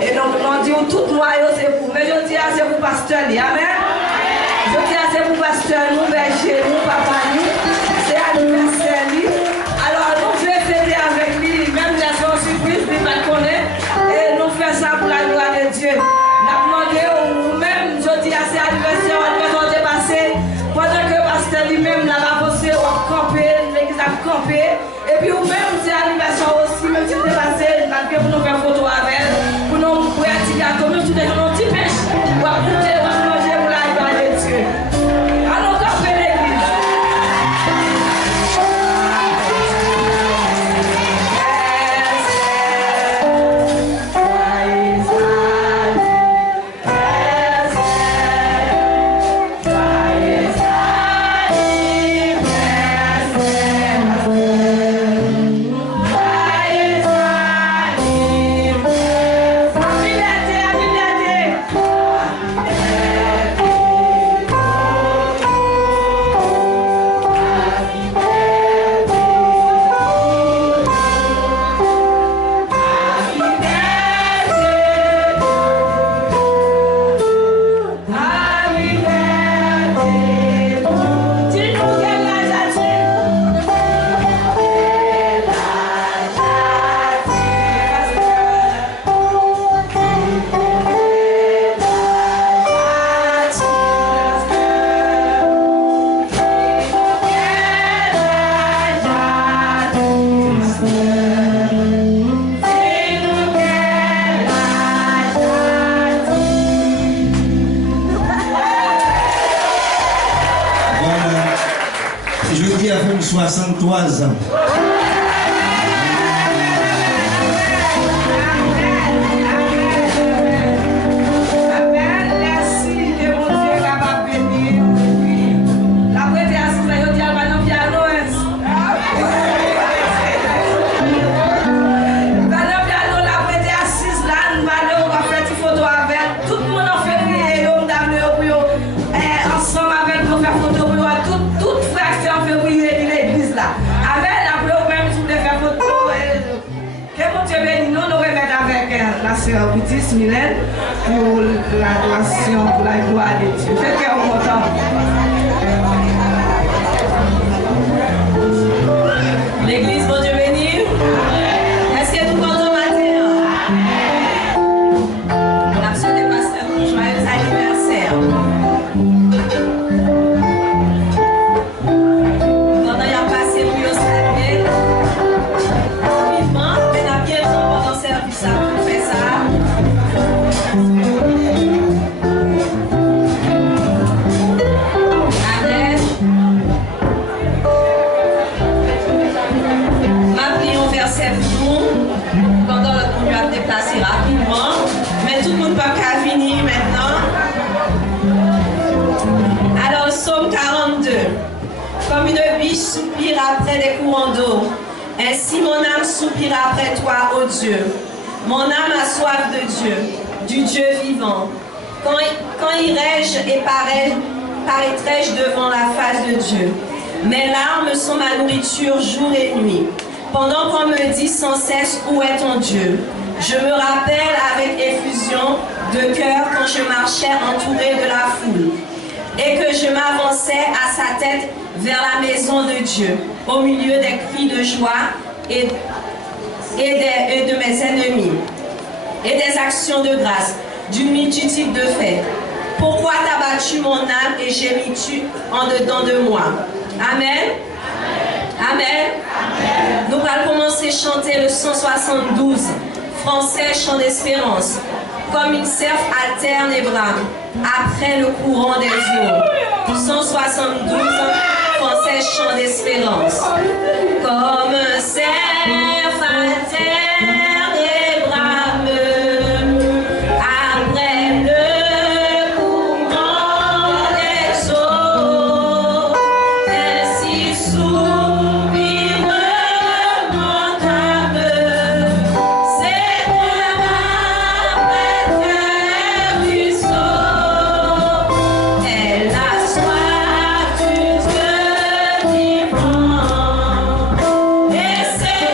Et donc, on dit tout noyau, c'est pour. Mais je dis, c'est pour pasteur. Amen. Je dis, c'est pour pasteur, nous, berger, nous, papa, nous. C'est anniversaire. Alors, nous faisons fêter avec lui, même les gens surprises, lui, pas connaître. Et nous faisons ça pour la gloire de Dieu. Nous avons demandé, ou même, je dis, c'est anniversaire, on est passé. Pendant que le pasteur lui-même l'a avancé, on a campé, l'église a campé. Et puis, ou même, c'est anniversaire aussi, même si c'est passé, pour nous faire photo avec elle, pour nous pratiquer à comme tout est dans un petit pêche, pour apporter, pour manger pour la gloire de Dieu. Allons camper l'église. Jeudi a fait 63 ans. Petit Mylène pour l'adoration, pour la gloire de Dieu. Je suis content. L'église, bon Dieu béni. Est-ce que tout le monde matin? La personne des pasteurs, joyeux anniversaire. Pendant qu'il a passé pour le saluer, vivement, mais n'a bien besoin pendant le service pour faire ça. Pendant le temps, on a déplacé rapidement, mais tout le monde ne peut pas venir maintenant. Alors, le psaume 42. Comme une biche soupire après des courants d'eau, ainsi mon âme soupire après toi, ô Dieu. Mon âme a soif de Dieu, du Dieu vivant. Quand irai-je et paraîtrai-je devant la face de Dieu? Mes larmes sont ma nourriture jour et nuit. Pendant qu'on me dit sans cesse où est ton Dieu, je me rappelle avec effusion de cœur quand je marchais entouré de la foule et que je m'avançais à sa tête vers la maison de Dieu, au milieu des cris de joie et de mes ennemis et des actions de grâce, d'une multitude de faits. Pourquoi t'as battu mon âme et gémis-tu en dedans de moi? Amen. Amen. Nous allons commencer à chanter le 172, français, chant d'espérance. Comme une cerf alterne et brame, après le courant des eaux. 172, français, chant d'espérance. Comme un cerf alterne et brame, après le courant des eaux. Ainsi soupire mon âme, c'est moi après terre du saut. Elle a soif du Dieu vivant, et c'est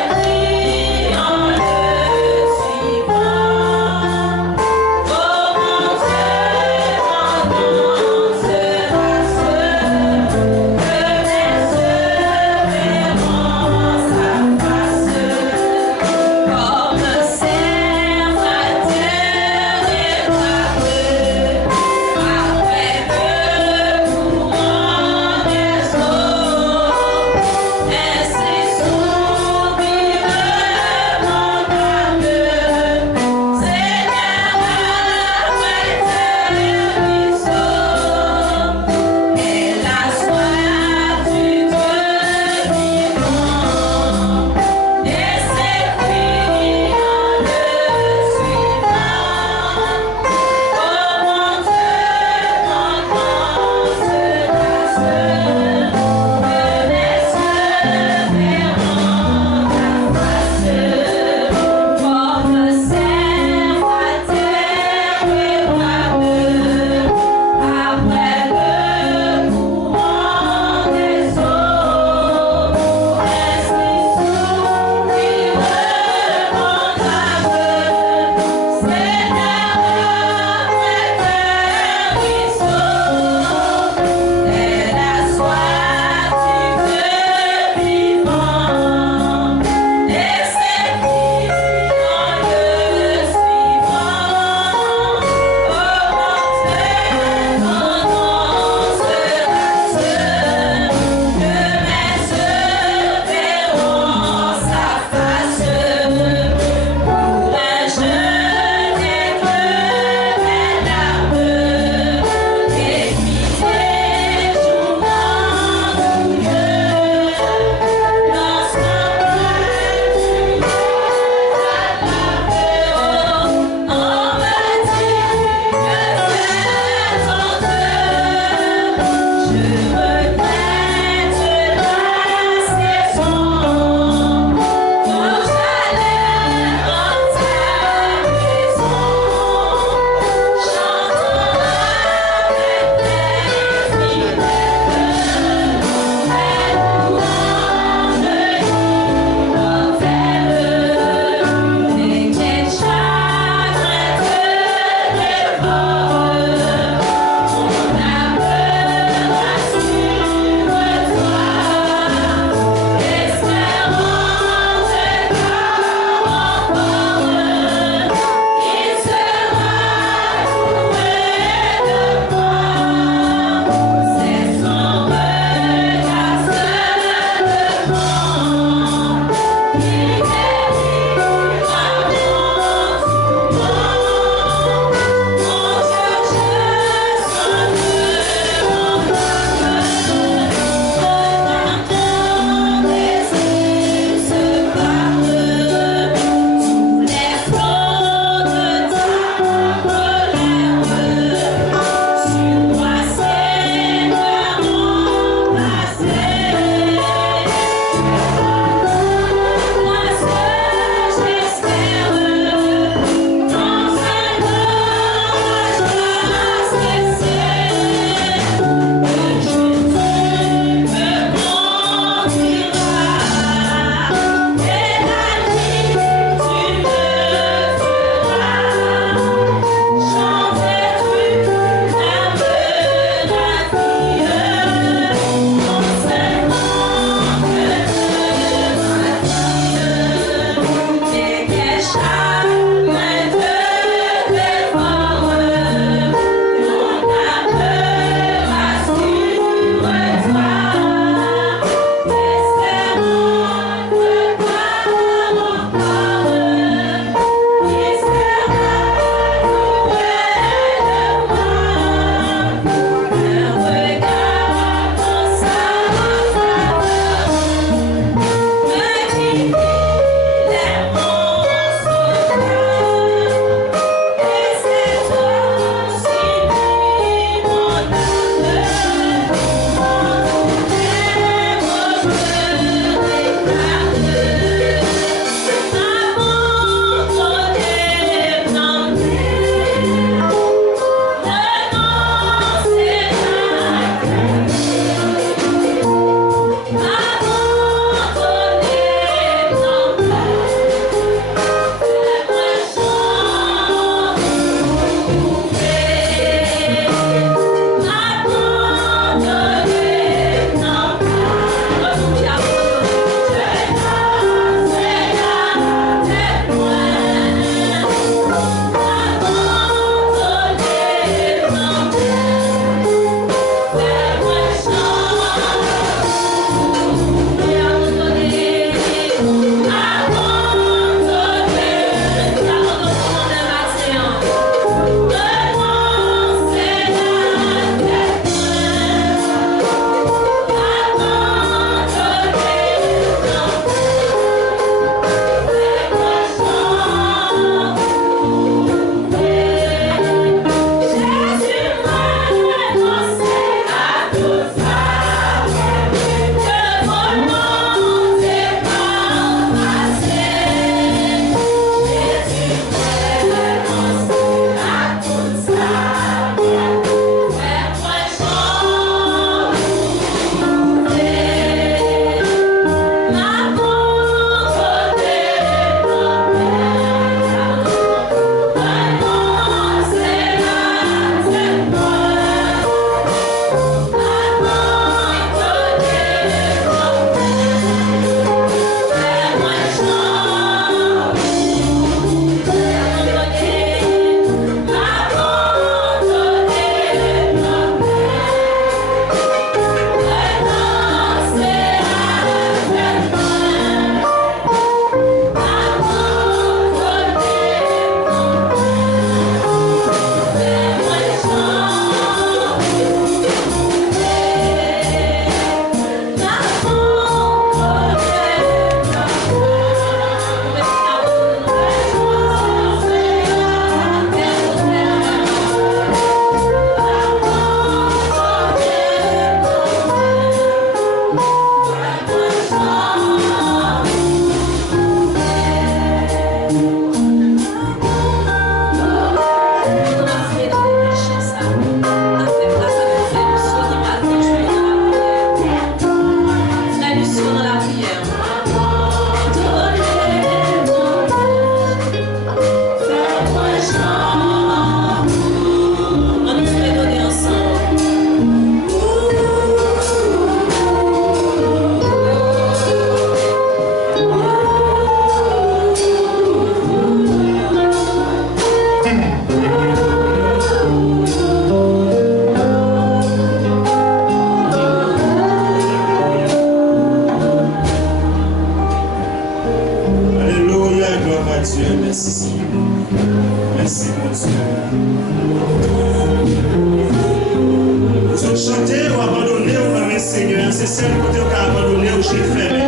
c'est celle côté où tu as abandonné au chef fermé.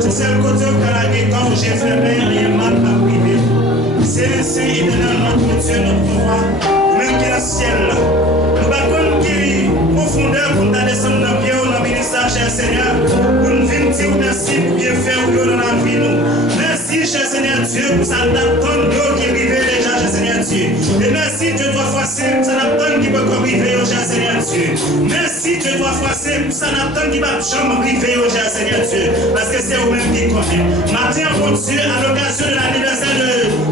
C'est celle côté où tu as lagué quand au chef fermé, rien mal à privé. C'est éternel notre Dieu, notre roi, même qui est le ciel là. Nous ne qui profondeur pour nous descendre dans le pied dans le ministère, cher Seigneur, pour nous venir dire merci pour bien faire dans la vie. Merci, cher Seigneur Dieu, pour ça d'attendre qui est arrivé déjà, cher Seigneur Dieu. Et merci, Dieu doit forcer pour ça d'attendre qui peut arriver, cher Seigneur Dieu. Merci, Dieu doit forcer pour ça d'attendre qui va jamais arriver, cher Seigneur Dieu. Parce que c'est vous-même qui connaît. Matin, mon Dieu, à l'occasion de l'anniversaire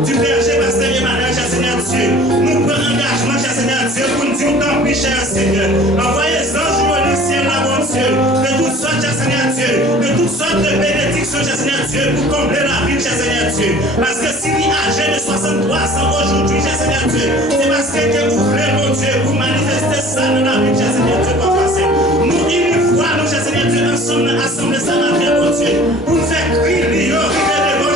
du berger, pasteur Emmanuel, cher Seigneur Dieu, nous prenons engagement, cher Seigneur Dieu, pour nous dire tant pis, cher Seigneur. Envoyez anges du ciel là, mon Dieu, de toutes sortes, cher Seigneur Dieu, de toutes sortes de bénédictions, cher Seigneur Dieu, pour combler la vie, cher Seigneur Dieu. Parce que s'il est âgé de 63 ans aujourd'hui, cher Seigneur Dieu, c'est parce que Dieu vous voulez, mon Dieu, pour manifester ça dans la vie, cher Seigneur Dieu, pour passer. Nous, une fois, nous, cher Seigneur Dieu, ensemble, assembler ça dans la vie, mon Dieu, pour nous faire crier,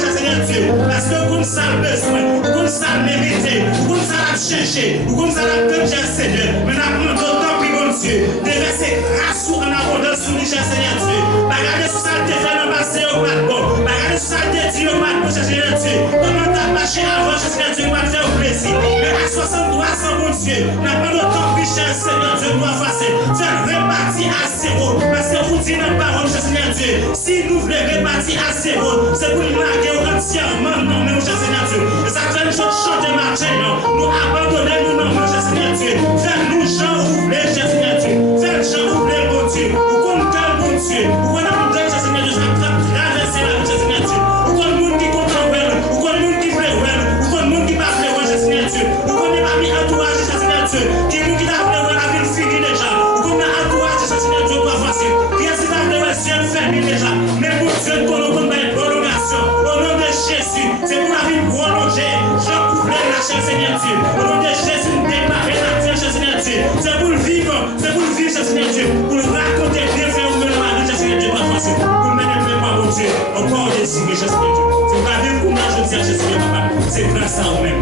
cher Seigneur Dieu, parce que vous nous avez besoin, vous nous avez mérité, vous nous avez cherché, vous nous avez donné, cher Seigneur, mais nous avons d'autant plus, mon Dieu, de verser grâce en abondance sur nous, cher Seigneur Dieu. Regardez ce que ça a été fait dans le passé au pas de bon, regardez ce que ça a été dit au pas de bon, cher Seigneur Dieu. Comment tu as marché avant, cher Seigneur Dieu, pour te faire plaisir. Mais à 63 ans, mon Dieu, nous avons d'autant plus, cher Seigneur Dieu, pour faire répartir à zéro, parce que vous dites dans la parole, cher Seigneur Dieu, si nous voulons répartir à zéro, c'est pour nous larguer entièrement, non, mais cher Seigneur Dieu. Et ça fait nous chanter marcher, non, nous abandonner, nous, non, cher Seigneur Dieu. Faites-nous gens ouvrir, cher Seigneur Dieu. Faites gens ouvrir, mon Dieu. Ou qu'on donne, mon Dieu. Ou qu'on nous donne, cher Seigneur Dieu, traverser la vie, cher Seigneur Dieu. Ou qu'on le monde qui comprend, ou qu'on le monde qui fait, ou qu'on le monde qui parle, cher Seigneur Dieu. Ou qu'on n'est pas mis entourage, cher Seigneur Dieu. Qui nous qui t'a fait, la ville finie déjà. Ou qu'on a entourage, cher Seigneur Dieu, pas facile. Qui est-ce qui t'a fait, ciel fermé déjà. Mais mon Dieu, qu'on nous donne une prolongation. Au nom de Jésus, c'est pour la vie prolongée. Jean couvert la cher Seigneur Dieu. Au nom de Jésus, nous démarrer la vie, cher Seigneur Dieu. C'est pour le vivre, cher Seigneur Dieu. Pour le raconter bien fait au nom de la vie, cher Seigneur Dieu, pas facile. Pour mener le pas, mon Dieu. Encore désiré, cher Seigneur Dieu. C'est pas vivre pour moi, je dis à cher Seigneur, papa. C'est grâce à vous-même,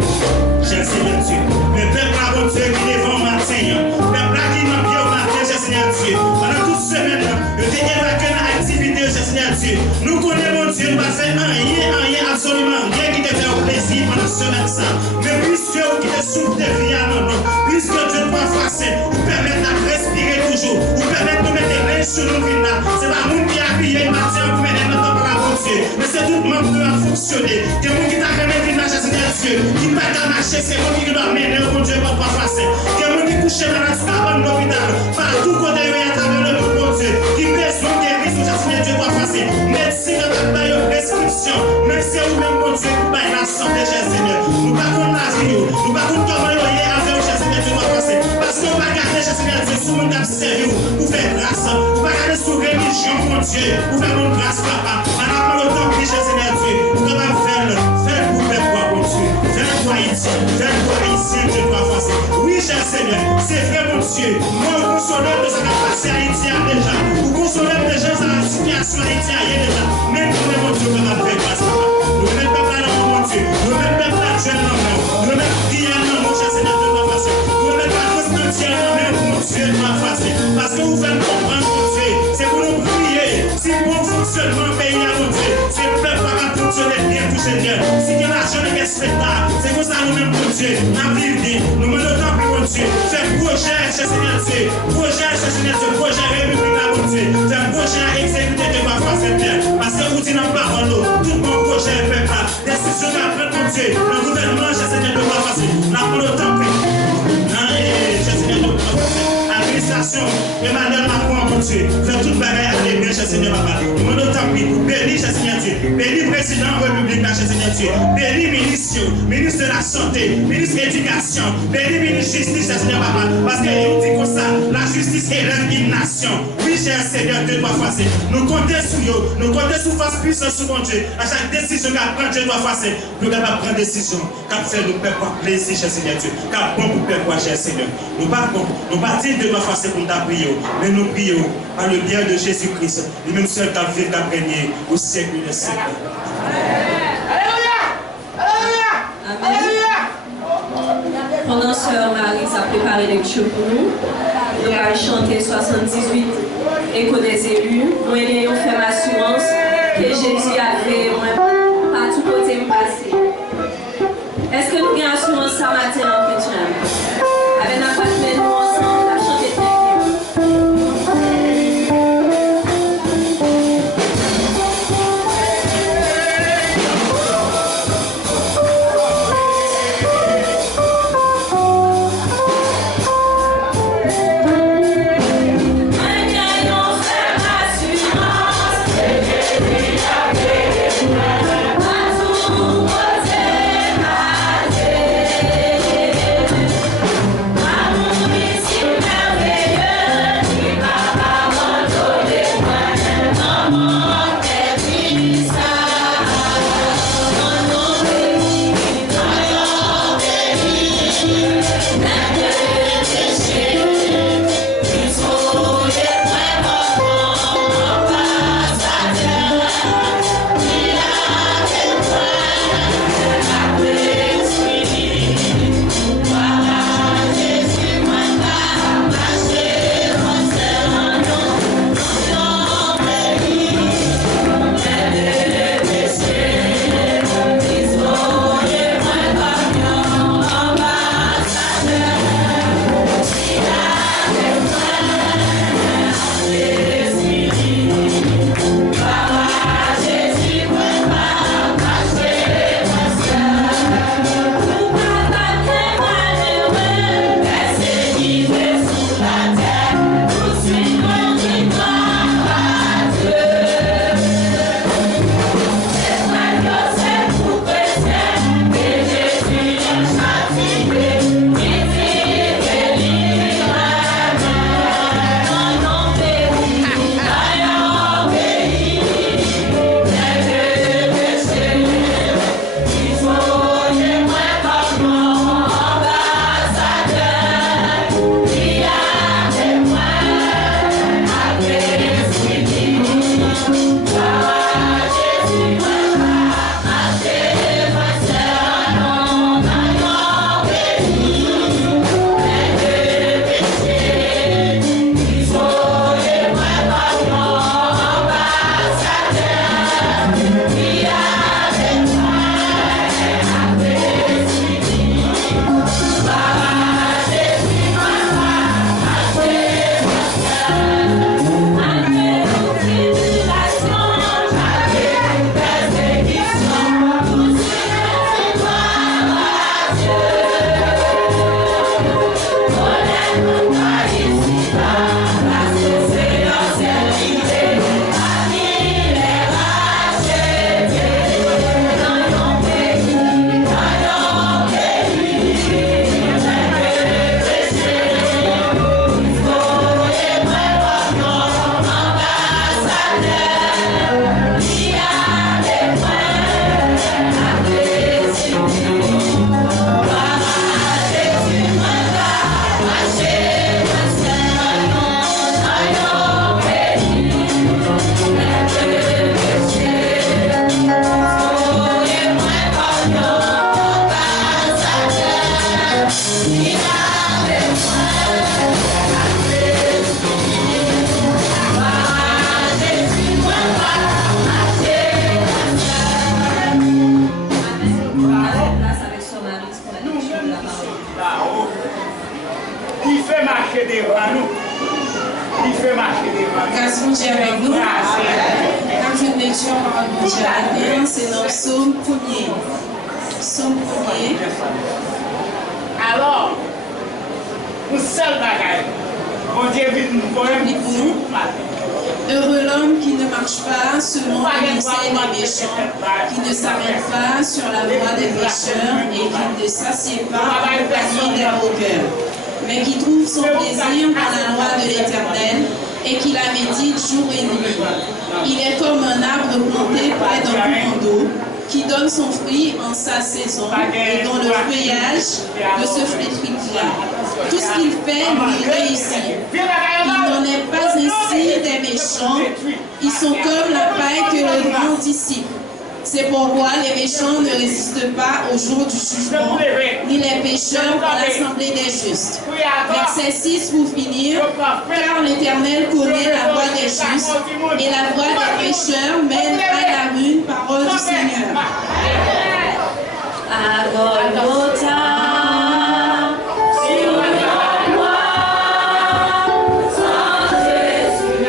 cher Seigneur Dieu. Mais peuple à mon Dieu qui est devant matin. Peuple à qui m'a bien au matin, cher Seigneur Dieu. Pendant toute semaine, je t'ai évacué dans l'activité, cher Seigneur Dieu. Nous connaissons, mon Dieu, nous pas fait rien, absolument rien qui te fait plaisir pendant ce semaine ça. Mais puisque qui te souffle de vie à non, puisque Dieu doit faire, vous permettre de respirer toujours, vous permettre de mettre des mains sur nos vies là. C'est pas nous qui a appuyé le matin pour mettre notre temps pour Dieu. Mais c'est tout le monde qui doit fonctionner. Que nous qui t'a remis vie là, cher Seigneur Dieu, qui ne peut pas marcher, c'est nous qui doit mener au Dieu pour pas passer. Que nous qui couchons dans la cabane de l'hôpital, partout côté où il y a travers le monde, Dieu, qui besoin de guérison, cher Seigneur Dieu, pour passer. Médecine, on a une prescription, même si vous-même, mon Dieu, vous avez la santé, cher Seigneur. Nous pas contre la vie, nous pas contre comment il y a avec cher Seigneur Dieu, pour passer. Parce qu'on va garder, cher Seigneur Dieu, sous mon âme servi, pour faire grâce. Vous va garder sous religion, mon Dieu, pour faire mon grâce, papa. Pendant le temps, cher Seigneur Dieu, vous devez faire pour faire quoi, mon Dieu. Faire quoi ici, Dieu doit passer. Oui, cher Seigneur, c'est vrai, mon Dieu. Moi, vous consolez de ce qui a passé à Haïti déjà. Vous consolez déjà dans la situation haïtienne déjà. Mais nous, mon Dieu, nous allons faire grâce, papa. Nous ne mettons pas dans mon Dieu. Nous ne mettons pas actuellement, nous ne mettons rien dans mon cher Seigneur, Dieu doit passer. Nous ne mettons pas constantiellement, mais mon Dieu doit passer. Parce que vous faites comprendre, mon Dieu. C'est pour nous prier. Si bon fonctionnement pays à mon Dieu, c'est pour le peuple à fonctionner bien, tout Seigneur. Si il y a l'argent et spectacle, c'est pour ça nous-mêmes, mon Dieu, nous vivons, nous mettons tant plus, mon Dieu. Faire projet, cher Seigneur Dieu. Projet, cher Seigneur Dieu. Projet républicain, mon Dieu. Faire projet à exécuter de ma face interne. Parce que vous dites dans la parole, tout mon projet est fait là. Décision à prendre, mon Dieu. Le gouvernement, cher Seigneur, de ma face. N'a pas le temps plus. Cher Seigneur, de ma face. Administration, Emmanuel Macron, mon Dieu. Faire toute bagaille aller bien, cher Seigneur, papa. Nous mettons tant plus. Béni, cher Seigneur Dieu. Béni, président de la République, cher Seigneur Dieu. Béni, ministre de la santé, ministre de l'éducation, béni, ministre de justice, cher Seigneur, papa. Parce qu'il dit comme ça, la justice élève une nation. Oui, cher Seigneur, Dieu doit passer. Nous comptons sur eux, nous comptons sur force puissance sur mon Dieu. À chaque décision qu'à prendre, Dieu doit passer. Nous devons prendre décision. Qu'à faire, nous pouvons plaisir, cher Seigneur Dieu. Qu'à bon pour faire quoi, cher Seigneur. Nous pas dire Dieu doit passer pour nous prier, mais nous prions par le bien de Jésus-Christ. Lui-même seul qui a fait la régner au siècle des siècles. Pendant Sœur Marie a préparé lecture pour nous, nous allons chanter 78 et que des élus, moi j'ai fait ma assurance que Jésus a fait moi pas tout côté me passer. Est-ce que nous avons une assurance ce matin en chrétien? Avec la partenaire nous ensemble, la chanter Grâce mon Dieu avec nous. Comme je l'ai dit, mon Dieu avec nous, c'est dans le psaume 1er. Psaume 1er. Alors, pour seul bagaille, mon Dieu vit nous voir Heureux l'homme qui ne marche pas selon les conseils des méchants, qui ne s'arrête pas sur la voie des pécheurs et qui ne s'assied pas en compagnie des moqueurs, mais qui trouve son plaisir dans la loi de l'Éternel et qui la médite jour et nuit. Il est comme un arbre planté près d'un courant d'eau, qui donne son fruit en sa saison et dont le feuillage ne se flétrit point. Tout ce qu'il fait lui réussit. Il n'en est pas ainsi des méchants, ils sont comme la paille que le vent dissipe. C'est pourquoi les méchants ne résistent pas au jour du jugement, ni les pécheurs à l'assemblée des justes. Verset 6 pour finir, car l'Éternel connaît la voie des justes, et la voie des pécheurs mène à la ruine, parole du Seigneur. À Golgotha, sur la croix, sans Jésus,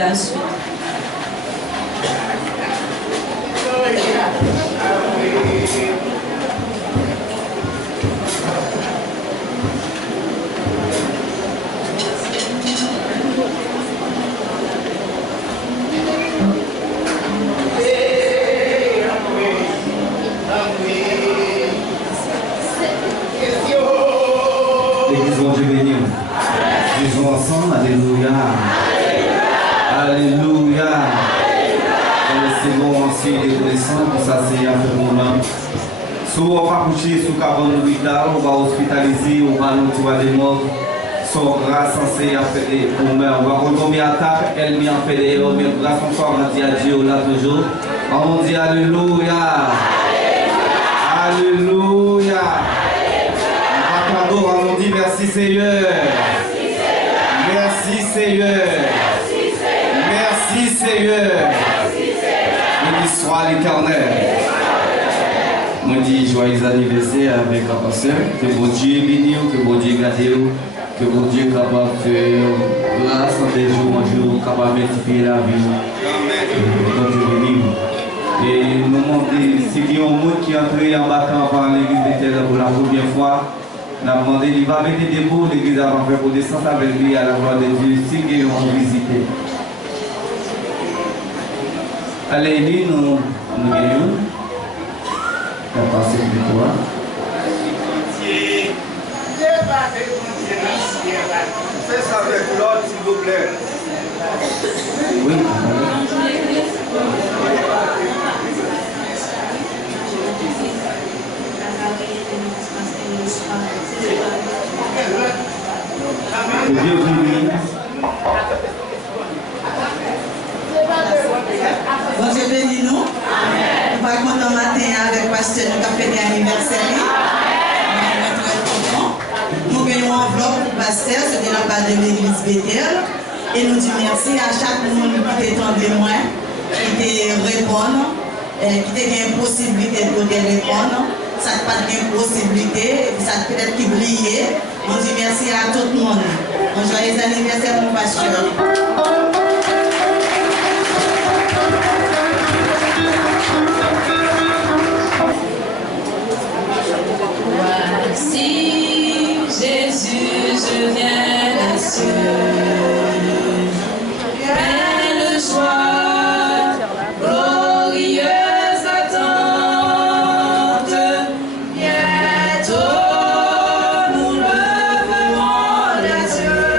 la suite. L'église va Dieu bénir. Disons ensemble, alléluia. Alléluia. C'est bon aussi de connaissance pour ça, c'est un peu mon âme. Si on va coucher sous cabane d'hôpital, on va hospitaliser, on va nous tuer des morts. Son grâce censée à faire pour moi. On va retomber à table, elle m'y a fait des hommes, mais grâce encore, on dit à Dieu là toujours. On dit alléluia. Alléluia. On dit merci Seigneur. Merci Seigneur. Merci Seigneur. Béni soit l'Éternel. Moi dis joyeux anniversaire avec la pasteur. Que bon Dieu bénisse, que bon Dieu garde, que bon Dieu capable de faire grâce des jours en jour, capable de multiplier la vie. Que Dieu bénisse. Et nous demandons s'il y a un monde qui est entré en battant par l'église d'Éternel pour la première fois. On a demandé, il va mettre des mots, l'église a fait pour descendre avec lui à la gloire de Dieu, si ils ont visité. Allez, nous gagnons. On va passer de toi. Faites ça avec l'autre, s'il vous plaît. Oui. Que Dieu bénisse. Bon Dieu bénisse nous. On va content matin avec le pasteur nous avons fait l'anniversaire. On est très content. Nous avons une enveloppe pour le pasteur, c'est de la part de l'église Bethel. Et nous disons merci à chaque monde qui est en témoin, qui répond, qui a une possibilité de répondre. Ça n'a pas de possibilité, ça peut-être qui brille. On dit merci à tout le monde. Un joyeux anniversaire, mon pasteur. Voici Jésus, je viens des cieux. Belle joie, glorieuse attente. Bientôt nous le verrons les yeux.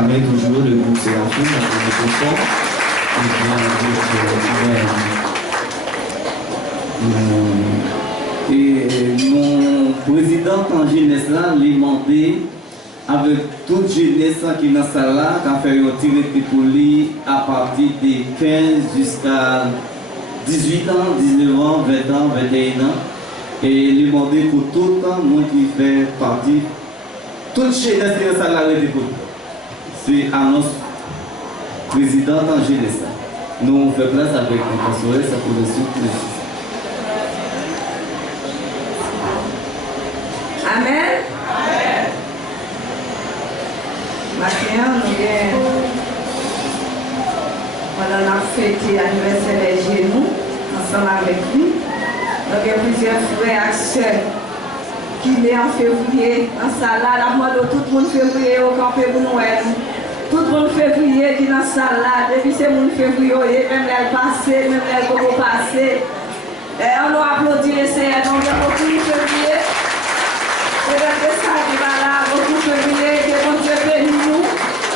acclamer toujours le groupe Séraphine, la communication. Et mon président en jeunesse là, lui demandé avec toute jeunesse qui est dans la salle là, qui a fait un tiré pour lui à partir de 15 jusqu'à 18 ans, 19 ans, 20 ans, 21 ans. Et lui demander pour tout le monde qui fait partie, toute jeunesse qui est dans la salle là, c'est annonce président en jeunesse. Nous on fait place avec le pasteur, ça pour le suite. Amen. Maintenant, nous avons fêté l'anniversaire des Gémeaux ensemble avec lui. Nous avons plusieurs frères et sœurs qui sont en février. En salle, la mode tout le monde février au campé pour Noël. Tout le monde février qui est dans la salle là, depuis c'est mon février, même les passé, même les gros passé. On doit applaudir les Seigneur, donc il y a beaucoup de février. C'est ça qui va là, beaucoup de février, que mon Dieu bénisse nous,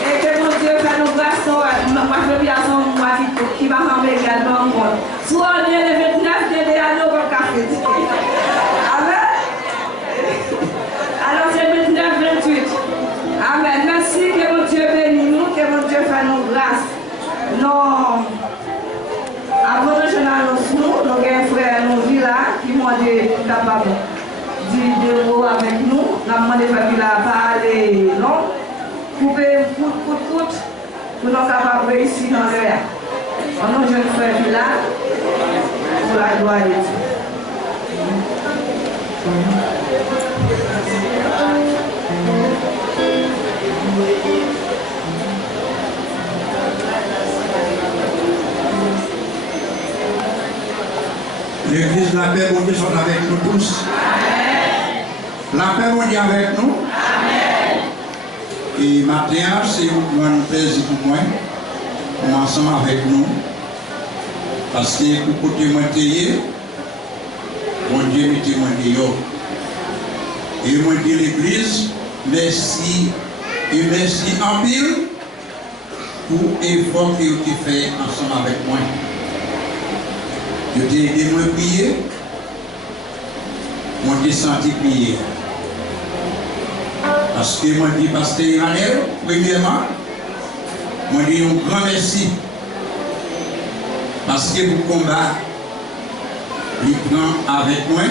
et que mon Dieu fait nos grâces. Moi je veux bien son moi qui va ramener également en compte. Soit on est le 29 de l'année au café. Amen. Alors c'est 29-28. Amen. Merci, que mon Dieu bénisse nous, que mon Dieu fasse nos grâces. Non. Avant de jeûner nous avons un frère nous là qui m'a dit capable de mots avec nous. Nous avons demandé à lui parler, non? Couper, pour nous capables de réussir dans l'air. On a un jeune frère là pour la gloire de Dieu. L'église, la paix, mon Dieu, soit avec nous tous. Amen. La paix, mon Dieu, avec nous. Amen. Et maintenant, c'est un plaisir pour moi, pour ensemble avec nous. Parce que pour côté moi, mon Dieu, mettez moi dehors. Et moi, dis l'église, merci. Et merci en pile pour l'effort que vous avez fait ensemble avec moi. Je t'ai aidé à prier, moi j'ai senti prier. Parce que moi dis pasteur Emmanuel, premièrement, moi dis un grand merci. Parce que pour combat, il prend avec moi.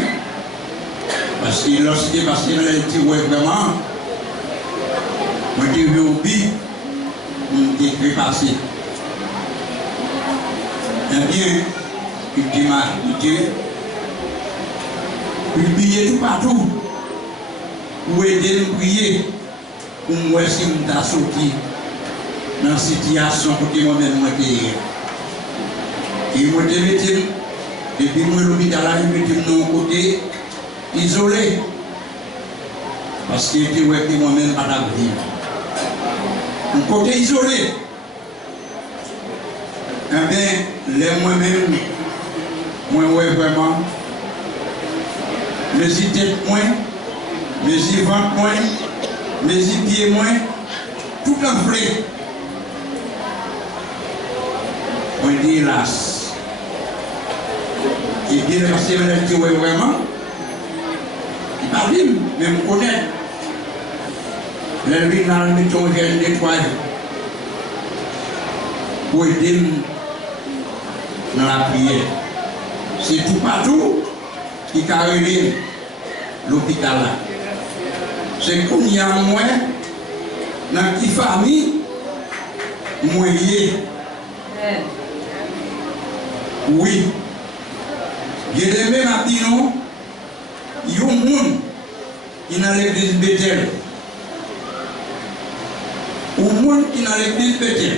Parce que lorsque pasteur Emmanuel dit ouais vraiment, moi dis oui, on est préparé. Eh bien, il m'a dit, il prier tout partout, pour aider à prier, pour moi si je suis sorti dans la situation que moi-même j'étais. Et moi je me depuis moi l'hôpital, je me suis de côté isolé, parce que je moi-même pas d'avenir. Un côté isolé. Eh bien, les moi-même, moi, ouais, vraiment, mes têtes moins, mes ventre moins, mes pieds moins, tout enflé. On dit hélas. Et bien, le pasteur me dit, ouais, vraiment, il parle, mais me connaît. Le lui, dans le métro, j'ai nettoyé. Pour aider dans la prière. C'est tout partout qui a réuni l'hôpital là. C'est comme il y a moins dans qui famille moyen. Oui. Je l'ai même dit non. Il y a un monde qui est dans l'église Bethel. Un monde qui est dans l'église Bethel.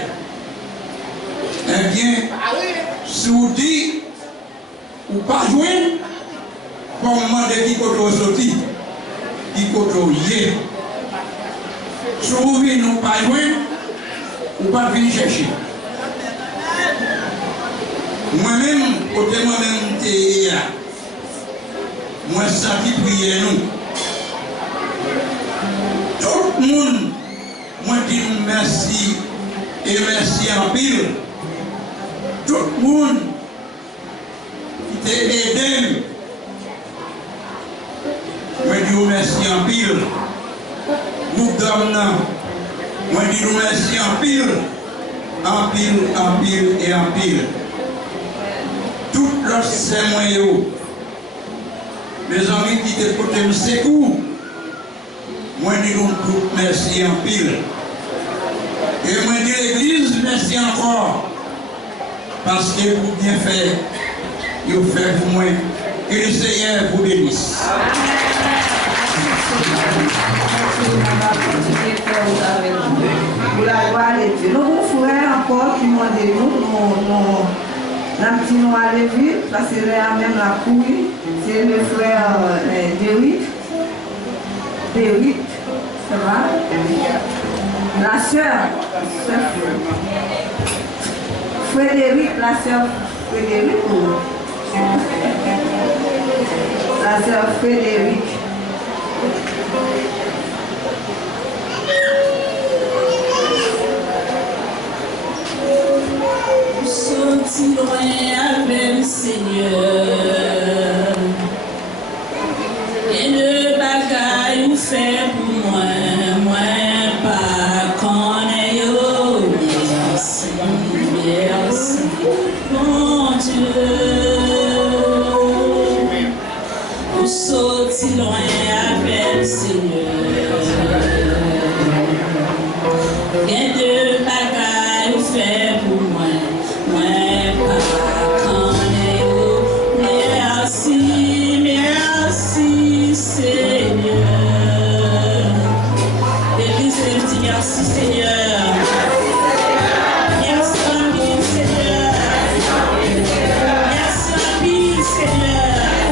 Eh bien, si vous dites ou pas jouer, pour demander qui côté sorti, qui côté y est. Si vous venez nous pas jouer, ou pas venir chercher. Moi-même, côté moi-même, t'es là. Moi, ça qui prie nous. Tout le monde, moi, dis merci et merci en pile. Tout le monde qui t'a aidé. Moi dis merci en pile. Groupe d'hommes, moi dis merci en pile. En pile, en pile et en pile. Tout le c'est moi. Mes amis qui te portent le secours, moi dis tout merci en pile. Et moi dis l'église merci encore. Parce que vous bien fait, vous faites pour moi. Et le Seigneur vous bénisse. Pour la gloire de Dieu. Nos frères encore qui m'ont dit nous, un petit nom à l'évite, parce que là même la couille, c'est le frère Derrick, ça va? La sœur Frédéric, la sœur Frédéric ou la sœur Frédéric. Sorti loin avec le Seigneur et le bagage vous fait pour moi, moi pas connaître. Merci, merci, mon Dieu. Vous sorti loin avec le Seigneur et le bagage vous fait pour moi. Merci, merci Seigneur. L'église dit merci Seigneur. Merci en Seigneur. Merci en Seigneur.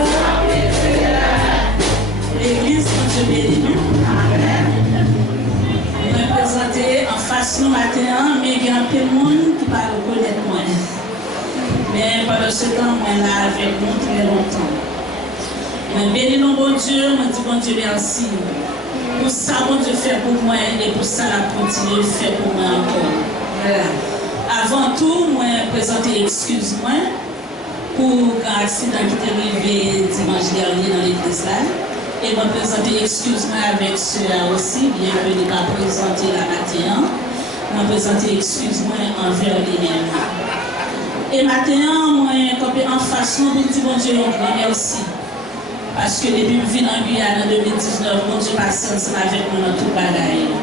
L'église quand Dieu bénit nous. On est présenté en face nous matin, mais il y a un peu de monde qui va reconnaître moi. Mais pendant ce temps, moi là avec nous très longtemps. Mais bénis mon bon Dieu, moi dis bon Dieu merci. Pour ça, bon Dieu fait pour moi et pour ça, la continue de faire pour moi encore. Avant tout, moi présenter excuse-moi pour un accident qui est arrivé dimanche dernier dans l'église là. Et moi présenter excuse-moi avec ceux-là aussi, bien que je n'ai pas présenté la matin. Moi présenter excuse-moi envers les mêmes. Et maintenant, moi, en façon de dire bon Dieu, merci. Parce que depuis que je viens en Guyane en 2019, mon Dieu passe ensemble avec moi dans tout le bagaille.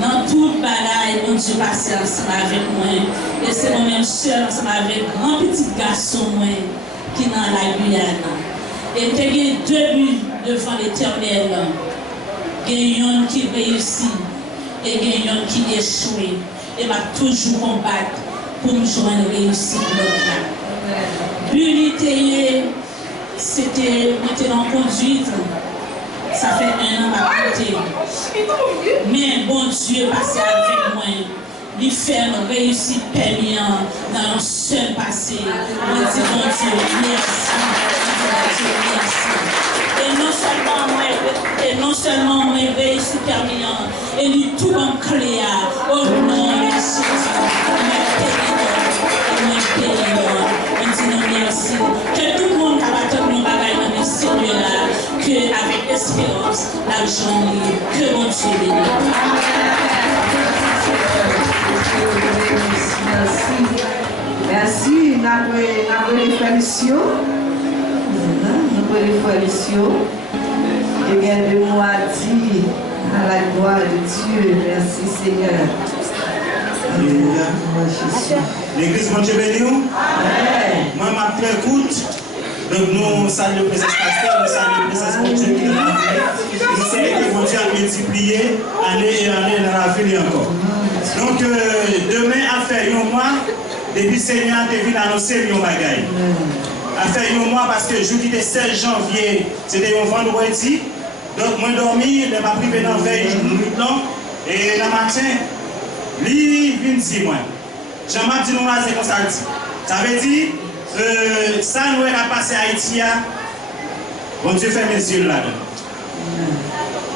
Dans tout le bagaille, mon Dieu passe ensemble avec moi. Et c'est moi-même seul ensemble avec un grand petit garçon moi, qui est dans la Guyane. Et il y a deux buts devant l'Éternel. Il y a un qui réussit et il y a un qui échoue. Et m'a toujours combattre pour me joindre réussite. L'unité, c'était en conduite. Ça fait 1 an à côté. Mais bon Dieu passé avec moi. Il fait une réussite permanente dans le seul passé. Je dis bon Dieu, merci. Et non seulement moi réussite permanente, et lui tout en clair. Au nom de Jésus. Merci. Que tout le monde a battu nos bagailles dans le Seigneur là, qu'avec espérance, l'argent que mon Dieu bénisse. Merci. Nous les félicitons. Nous les félicitons. Et bien de moi dit à la gloire de Dieu. Merci Seigneur. L'église, mon Dieu béni. Moi, ma frère écoute. Donc, nous saluons le présence pasteur, nous saluons le présence mon Dieu qui est dans la vie. Nous savons que mon Dieu a multiplié année et année dans la vie encore. Donc, demain, à faire un mois, depuis le Seigneur a venu annoncer un bagaille. À faire un mois parce que le jour qui était 16 janvier, c'était un vendredi. Donc, moi, dormi, je m'a privé dans la veille, et le matin, lui, il vient dire moi. Jean-Marc dit nous là, c'est comme ça dit. Ça veut dire, ça nous a passé à Haïti, bon Dieu fait mes yeux là-dedans.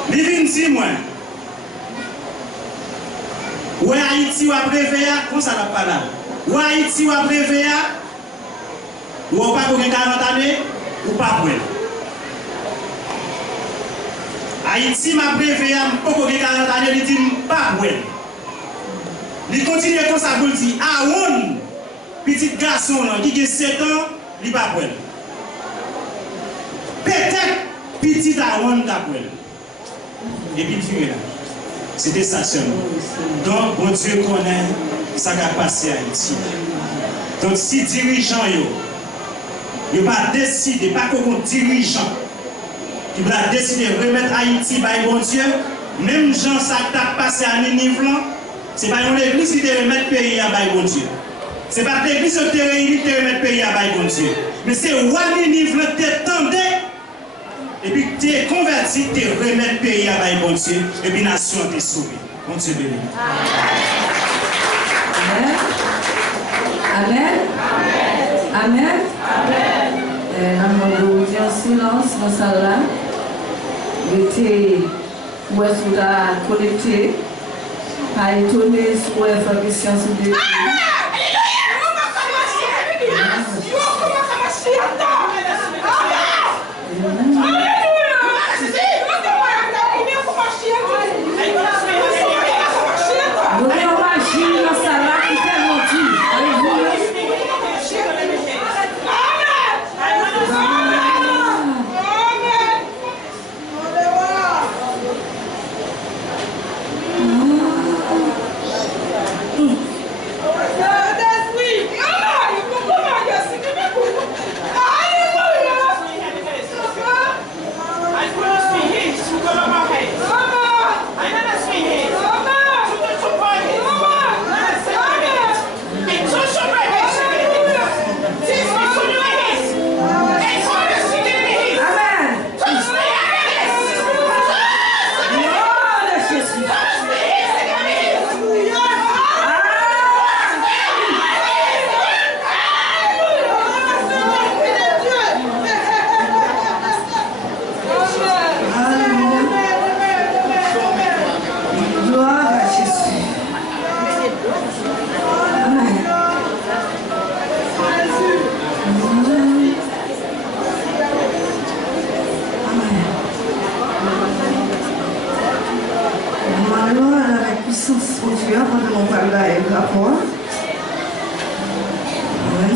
Il vient dire moi. Ouais, Haïti, ou après VA, comment ça va pas là? Ouais, Haïti, ou après VA, ou pas pour 40 années, ou pas pour. Haïti, ma prévéa, pas pour 40 années, il dit pas pour. Il continue comme ça pour dire, ah, on, petit garçon qui a 7 ans, il pas pour. Peut-être, petit Aaron, il pas pour. Et puis, il là. C'était ça seulement. Donc, bon Dieu connaît ça qui a passé à Haïti. Donc, si dirigeant, il n'a pas décidé, pas comme dirigeant, qui va décider de remettre Haïti par bon Dieu, même gens ça qui a passé à Ninive, ce n'est pas l'église qui te remet le pays à bon Dieu. Ce n'est pas l'église qui te remet le pays à bon Dieu. Mais c'est roi Ninive qui t'attendait. Et puis tu es converti, tu remets le pays à bon Dieu. Et puis la nation t'est sauvée. Bon Dieu béni. Amen. Amen. Amen. Nous avons dit en silence dans ça là. Il était où est-ce que tu as connecté. Pas étonné sur la question sur Dieu.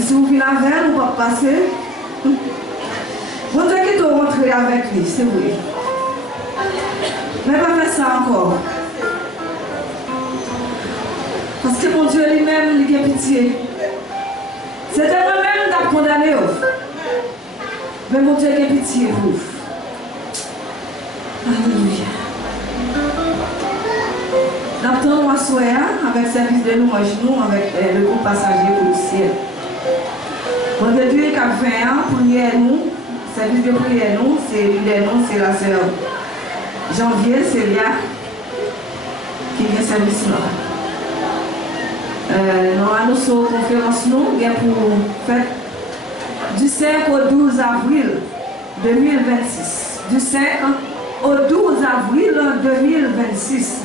Si vous venez avec, on va passer. Bon Dieu qui doit rentrer avec lui, c'est vrai. Mais pas faire ça encore. Parce que mon Dieu lui-même, il a pitié. C'était moi-même qui a condamné. Mais mon Dieu, il a pitié pour vous. Alléluia. Nous avons assoyé avec le service de louange, avec le groupe passager pour le ciel. Bon Dieu qui a fait prière nous, service de prière nous, c'est la sœur Janvier, c'est là qui vient service là. Nous avons notre conférence nous, pour faire du 5 au 12 avril 2026. Du 5 au 12 avril 2026.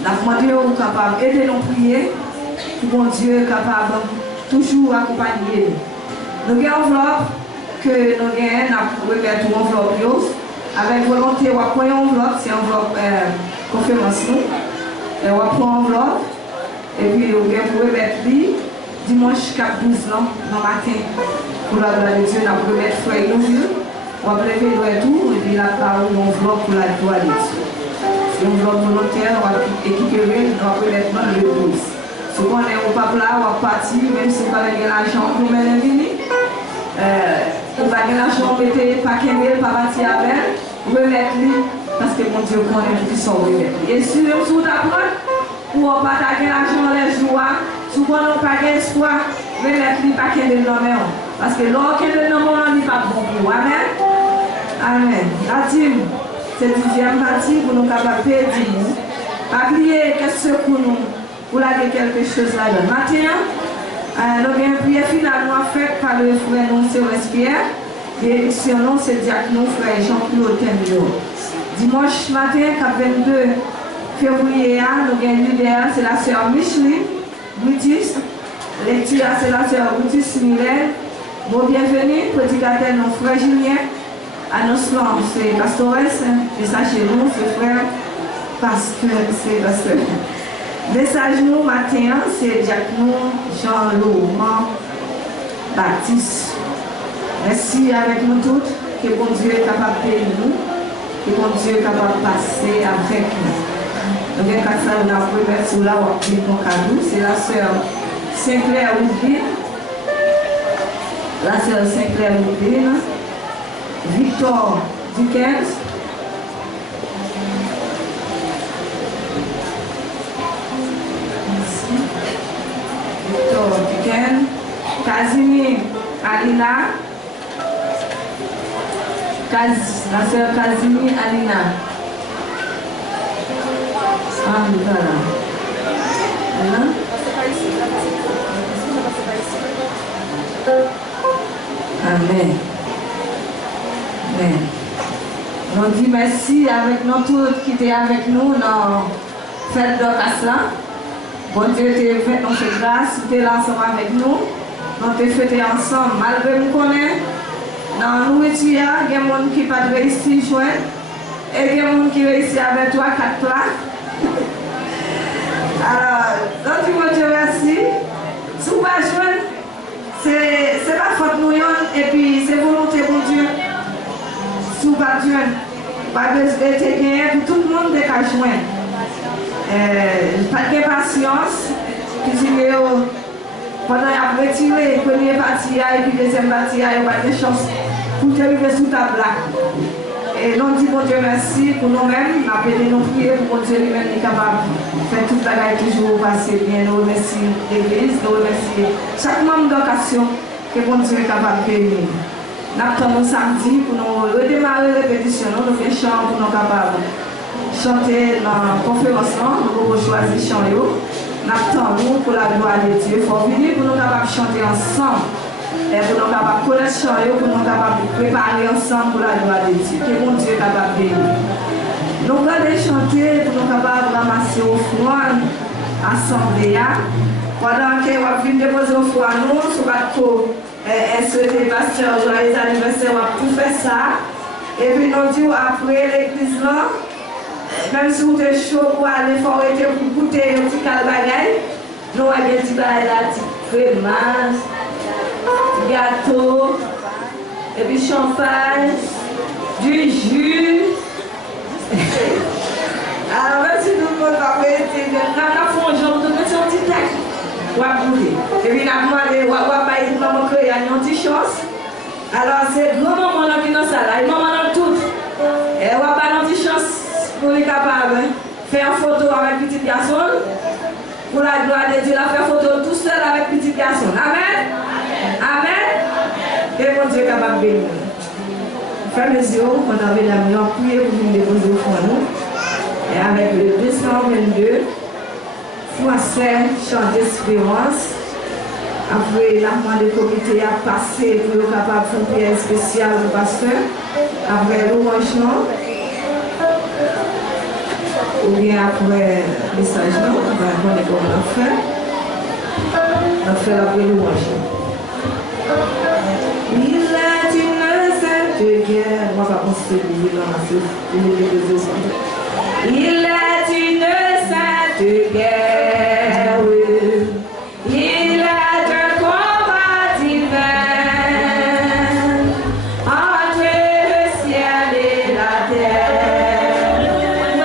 Nous avons demandé aux capables d'aider nous prier pour que Dieu est capable toujours accompagner nous. Nous avons une enveloppe que nous avons remettre une enveloppe avec volonté de prendre une enveloppe, c'est une enveloppe conférence nous. On prend une enveloppe et puis nous avons remettre dimanche 4 12 dans le matin pour la gloire de Dieu. Nous avons remettre frère nous. On va lever le tout et puis là une enveloppe pour la gloire de Dieu. C'est une enveloppe volontaire, on va équiper, on va remettre dans le 12. Si on est au peuple là, on va partir, même si on va gagner l'argent pour mener venir. On va gagner l'argent, on va mettre pas qu'aimer, pas partir avec, remettre lui, parce que mon Dieu connaît tout ça, remettre. Et si on sous d'apprendre, pour pas gagner l'argent les jours, souvent on n'a pas d'espoir, remettre lui, pas qu'aimer le nom. Parce que l'or qu'il le nom, on n'est pas bon pour. Amen. Amen. La team, c'est la deuxième partie pour nous capables de payer. Pas oublier qu'est-ce que nous. Pour la quelque chose là-dedans. Maintenant, nous avons une prière finale faite par le frère Céleste Pierre. Et son nom, c'est diacre frère Jean-Claude Temio. Dimanche matin, 22 février, nous avons une leader, c'est la sœur Micheline Brutus. Lecture, c'est la sœur Brutus Miller. Bon, bienvenue, prédicateur, nos frères Julien. Annoncement, c'est Pastores. Message chez nous, c'est frère Pasteur. Message nous, matin, c'est Jacques Jean-Laurent Baptiste. Merci avec nous toutes, que bon Dieu est capable de nous, que bon Dieu est capable de passer avec nous. Nous avons ça, nous avons remettre sur là, on a mon cadeau, c'est la sœur Sinclair Woodville. La sœur Sinclair Woodville. Victor Dickens. Victor Dickens. Casimir Alina. La sœur Casimir Alina. Ah, voilà. Amen. Amen. On dit merci avec nous tous qui étaient avec nous dans fête d'Ocasla. Bon Dieu te fait nous fait grâce, tu es là ensemble avec nous. On te fêté ensemble. Malgré nous connaître, dans la nourriture, il y a des gens qui n'ont pas réussi à joindre. Et il y a des gens qui réussissent avec 3-4 plats. Alors, donc Dieu merci. Si vous ne joindre, c'est pas faute nous et puis c'est volonté pour Dieu. Si vous ne joindre, pas besoin de gagner pour tout le monde de joindre. Pas de patience. Puis pendant qu'il a retiré la première partie et puis la deuxième partie, il n'y a pas de chance pour arriver sous ta blague. Et nous disons bon Dieu merci pour nous-mêmes, nous appelons nos prières pour que Dieu lui-même est capable de faire toute la vie toujours passer bien. Nous remercions l'Église, nous remercions chaque membre d'occasion que bon Dieu est capable de bénir. Nous attendons samedi pour nous redémarrer la répétition, nous faisons chant pour nous capables de chanter dans la conférence, nous avons choisi chant. Nous attendons pour la gloire de Dieu. Il faut venir pour nous capables de chanter ensemble. Et pour nous capables de connaître chant, pour nous capables de préparer ensemble pour la gloire de Dieu. Que mon Dieu est capable de bénir. Nous allons chanter pour nous capables de ramasser offrande assemblée. Pendant que nous venons déposer offrande, nous allons souhaiter pasteur joyeux anniversaire pour faire ça. Et puis nous disons après l'église là. Même si vous êtes chaud pour aller pour goûter un petit calbagay, nous avons un petit fromage, gâteau, et puis champagne, du jus. Alors même si tout le monde va goûter, nous avons un petit tac, on va goûter. Et puis nous avons une maman qui a une petite chance. Alors c'est grand maman qui est dans ça là, maman dans tout. Et on va pas une petite chance. Pour les capables de faire une photo avec petit garçon, pour la gloire de Dieu, faire une photo tout seul avec petit garçon. Amen. Amen. Et mon Dieu est capable de bénir. Frères et sœurs, on avait la meilleure prière pour nous déposer au fond nous. Et avec le 222, Français, chant d'espérance. Après, la demande du comité a passé pour être capable de faire une prière spéciale au pasteur. Après l'ouvragement. Ou bien après le message, on va voir comment on fait. On fait la louange. Il est une sainte guerre. On va penser il est une sainte guerre. Il est un combat divin entre le ciel et la terre. Il a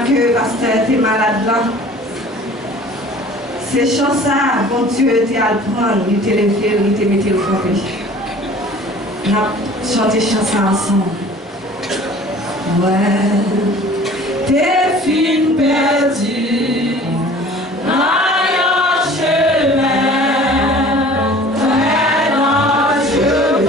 pendant que pasteur était malade là, c'est chant ça, bon Dieu était à le prendre, il était levé, il était mis le campé. On a chanté chant ça ensemble. Ouais, t'es fin perdu, dans chemin, ouais, dans chemin.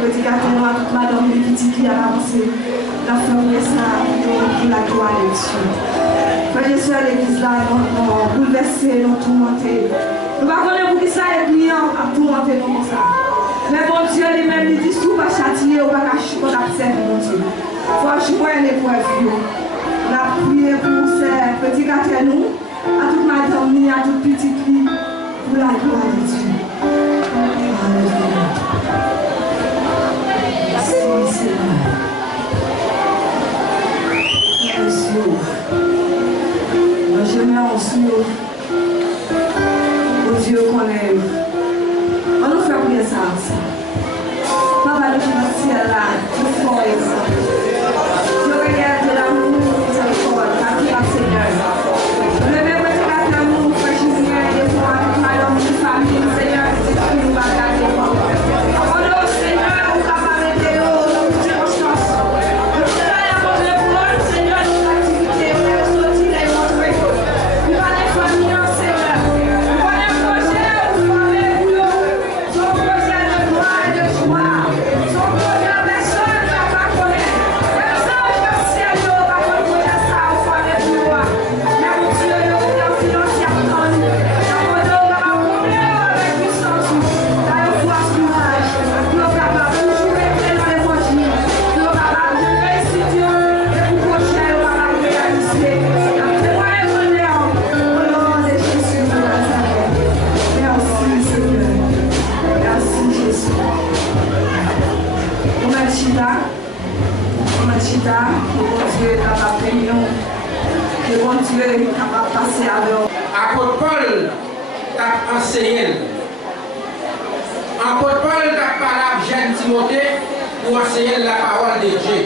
petit gâteau, à toute madame, les petits qui a avancé. La famille, ça, pour la gloire de Dieu. Frères et sœurs, l'église là, nous bouleversés, nous tourmentés. Nous ne pouvons pas pour qui ça est bien à tourmenter comme ça. Mais bon Dieu, lui-même, il dit, si vous ne pas châtier, vous ne pouvez pas servir mon Dieu. Il faut jouer l'épreuve. On a prié pour ces petits gâteaux, nous, à toute madame, à toute petite fille, pour la gloire de Dieu. Alléluia. Merci, Seigneur. Monsieur. Je mets en dessous au Dieu qu'on aime. On nous fait prier ça ensemble. Papa, nous sommes ciel là, nous faisons ça. Je regarde l'amour de ta foi, à qui la Seigneur. Le même petit gâteau l'amour, frère Julien, et pour avec madame, une famille, Seigneur, c'est ce que nous va garder. On nous, Seigneur, on va pas mettre nos circonstances. Nous sommes là pour le pouvoir, Seigneur, nos activités, on est sortis, les montrer. Nous allons les familles, Seigneur. Nous allons les projets, nous allons les boulots. Son projet de gloire et de joie. Son projet de personne ne va pas connaître. Même ça, je vais ciel, je ne vais pas connaître ça, on va les boulots. Mais mon Dieu, nous sommes financièrement en nous. Nous allons pas combler avec puissance. Nous allons voir ce courage. Nous sommes capables de jouer dans l'évangile. Nous sommes capables de réussir Dieu. Et pour prochain, nous sommes capables de réaliser. Au nom de Jésus de Nazareth. Merci Seigneur. Merci Jésus. On a Chida, que bon Dieu est capable de nous, que bon Dieu est capable de passer avec. Apôtre Paul t'a enseigné. Apôtre Paul t'a parlé à Jeune Timothée pour enseigner la parole de Dieu.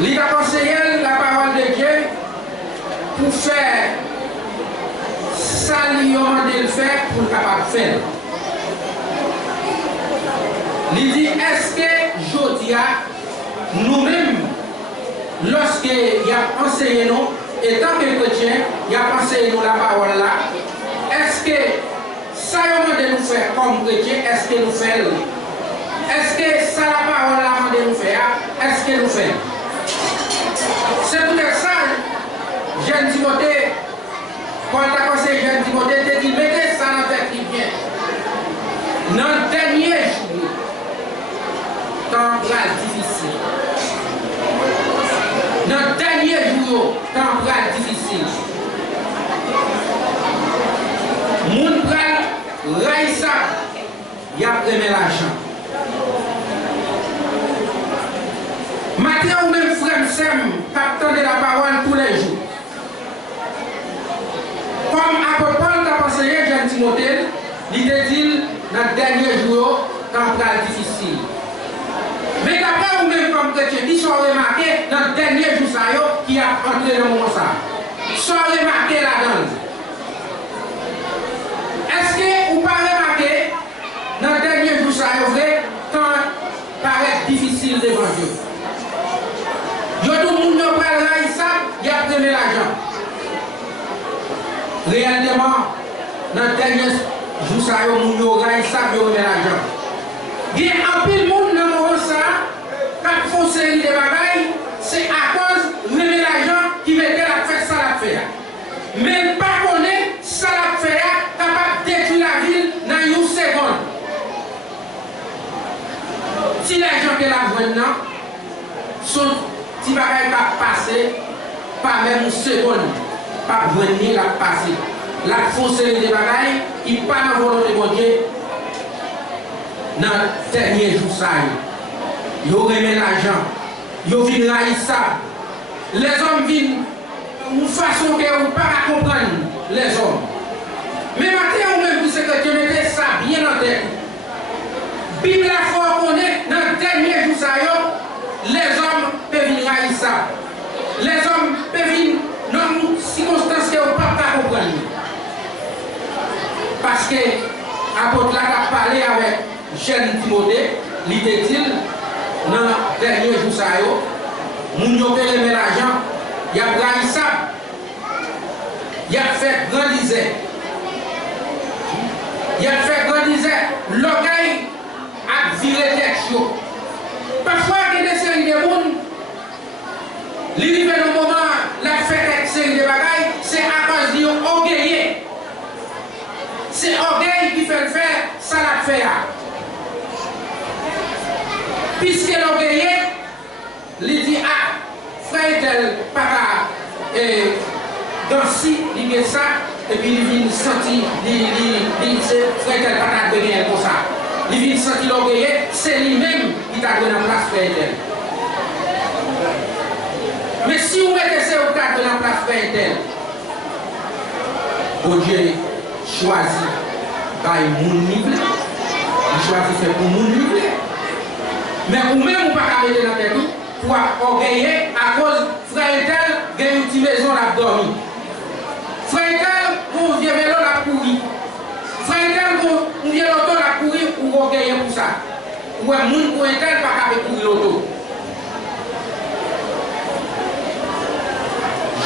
Il a enseigné la parole de Dieu pour faire ça lui demandé de faire pour capable de faire. Il dit, est-ce que Jodia, nous-mêmes, lorsqu'il a enseigné nous, étant que chrétien, il a enseigné nous la parole là, est-ce que ça demande de nous faire comme chrétien, est-ce que nous faisons? Est-ce que ça la parole là demande de nous faire, est-ce que nous faisons? C'est tout ça, Jeune Timothée, quand tu as conseillé Jeune Timothée, tu as dit, mettez ça dans votre bien. Dans le dernier jour, temps difficile. Dans le dernier jour, temps difficile. Moun pral raïsa, y a pris l'argent. Matin ou même frère Sem, pas de la parole tous les jours. Comme Apôtre Paul t'a conseillé, Jeune Timothée, il te dit dans le dernier jour, temps difficile. Mais d'après vous-même comme chrétien, qui sont remarqués dans le dernier jour qui a entré dans le moment ça. Sont remarqués là-dedans. Est-ce que vous pas remarqué dans le dernier jour ça, vrai, quand paraît difficile devant Dieu? Yo tout le monde ne parle là, il y a pris l'argent. Réellement, dans le dernier jour ça, il y a l'argent. Il y a un peu de monde dans le moment ça, quand font série de bagailles, c'est à cause de l'argent qui mettait la fête ça la fait. Mais pas connaître ça la fait, capable de détruire la ville dans une seconde. Si l'argent que la voie non, son petit bagaille va passer, pas même une seconde, pas venir la passer. La fausse série de bagailles, qui pas dans la volonté de mon Dieu. Dans le dernier jour, ça y est. Ils remettent l'argent. Ils viennent raïssa. Les hommes viennent d'une façon que vous ne pouvez pas comprendre. Les hommes. Mais maintenant, vous-même, c'est que tu mettez ça bien en tête. Bible la foi qu'on est dans le dernier jour, ça y est, les hommes peuvent venir raïssa. Les hommes peuvent venir dans une circonstance que vous ne pouvez pas comprendre. Parce que l'apôtre a parlé avec Jeune Timothée, il dit dans le dernier jour, ça y est, moun yo pere l'argent, il a brahi ça, il a fait grand lisée. Il a fait l'orgueil a viré tête chaud. Parfois, il y a des séries de monde, l'arrivée au moment, la fête avec série de bagailles, c'est à cause de l'orgueil. C'est l'orgueil qui fait le faire, ça l'a fait. Puisque l'orgueil, il dit, ah, frère tel, papa, et dans si, il dit ça, et puis il vient sentir, il dit, frère tel, papa, de rien pour ça. Il vient sentir l'orgueil, c'est lui-même qui t'a donné la place, frère tel. Mais si vous mettez ça au cadre de la place, frère tel, bon Dieu choisit, par mon niveau, il choisit faire pour mon niveau. Mais vous-même, vous ne pouvez pas mettre dans la tête pour orgueiller à cause frère tel, gagne une petite maison à dormir. Frère tel, vous vient vélo la pourri. Frère tel, vous vient l'auto la pourri ou orgueiller pour ça. Ou un monde pour un tel, pas qu'à courir l'auto.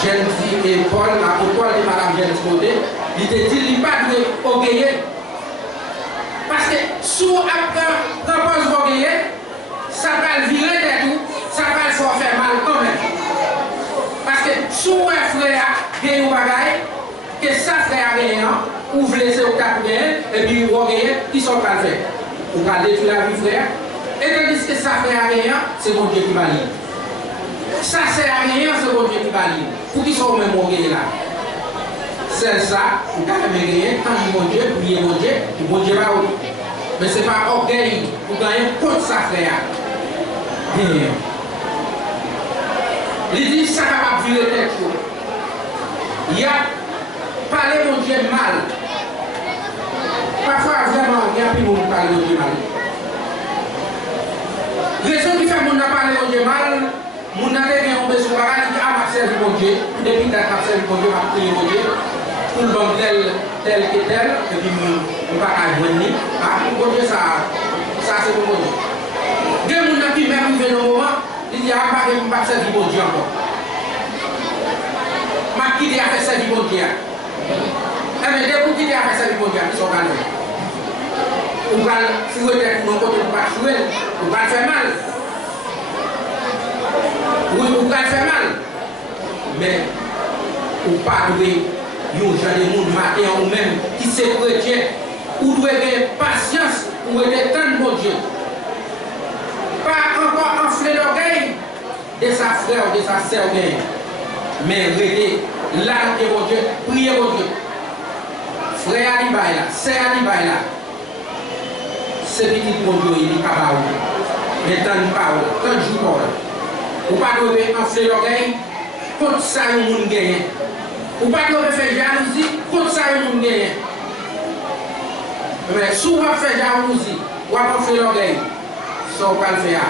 Jeune fille et Paul, l'apôtre Paul et Madame Jeanne Scodé, il te dit qu'il n'a pas de orgueiller. Parce que sous après propose orgueiller, ça va le virer de tout, ça va le faire mal quand même. Parce que sous un frère qui est au bagaille, que ça frère a gagné, ou vous laissez au cap gagner, et puis vous gagner, qui sont pas le faire. Vous allez détruire la vie frère, et tandis que ça frère a gagné, c'est mon Dieu qui va lire. Ça sert à rien, c'est mon Dieu qui va lire. Pour qui sont même gagné là. C'est ça, vous allez gagner, quand mon Dieu, priez mon Dieu va où. Mais ce n'est pas orgueil pour gagner contre sa frère. Il dit ça va virer tête. Il y a parlé mon Dieu mal. Parfois, vraiment, il y a plus de monde qui parle mon Dieu mal. Raison qui fait que mon parle mon Dieu mal, mon a dit qu'on besoin de parler, qui a marché mon Dieu, depuis que marché mon Dieu, m'a prié mon Dieu, pour le bon tel que tel, et puis on ne va pas joindre. Ah, mon Dieu, ça c'est pour mon Dieu. Deux gens qui même arrivé dans le moment, ils disent ah, je ne vais pas servir mon Dieu encore. Ma qui a fait servir mon Dieu. Mais dès que qui a fait servir mon Dieu, ils sont calmes. On va fouiller tête pour nous côté pour pas jouer, on va faire mal. Oui, on va faire mal. Mais on ne pas douer, nous gens de monde matin ou même qui se chrétien, ou doit avoir patience pour être tant de mon Dieu. Pas encore enfler l'orgueil de sa frère ou de sa sœur, mais rester là devant mon Dieu, prier mon Dieu. Frère Alibaï là, sœur Alibaï là, c'est petit mon Dieu, il est capable. Mais tant de parole, tant de jours, ou pas devez enfler l'orgueil, contre ça, il y a un gagne. Ou pas devez faire jalousie, contre ça, il y a un gagne. Mais si vous faites jalousie, ou enfler l'orgueil, ça on va le faire.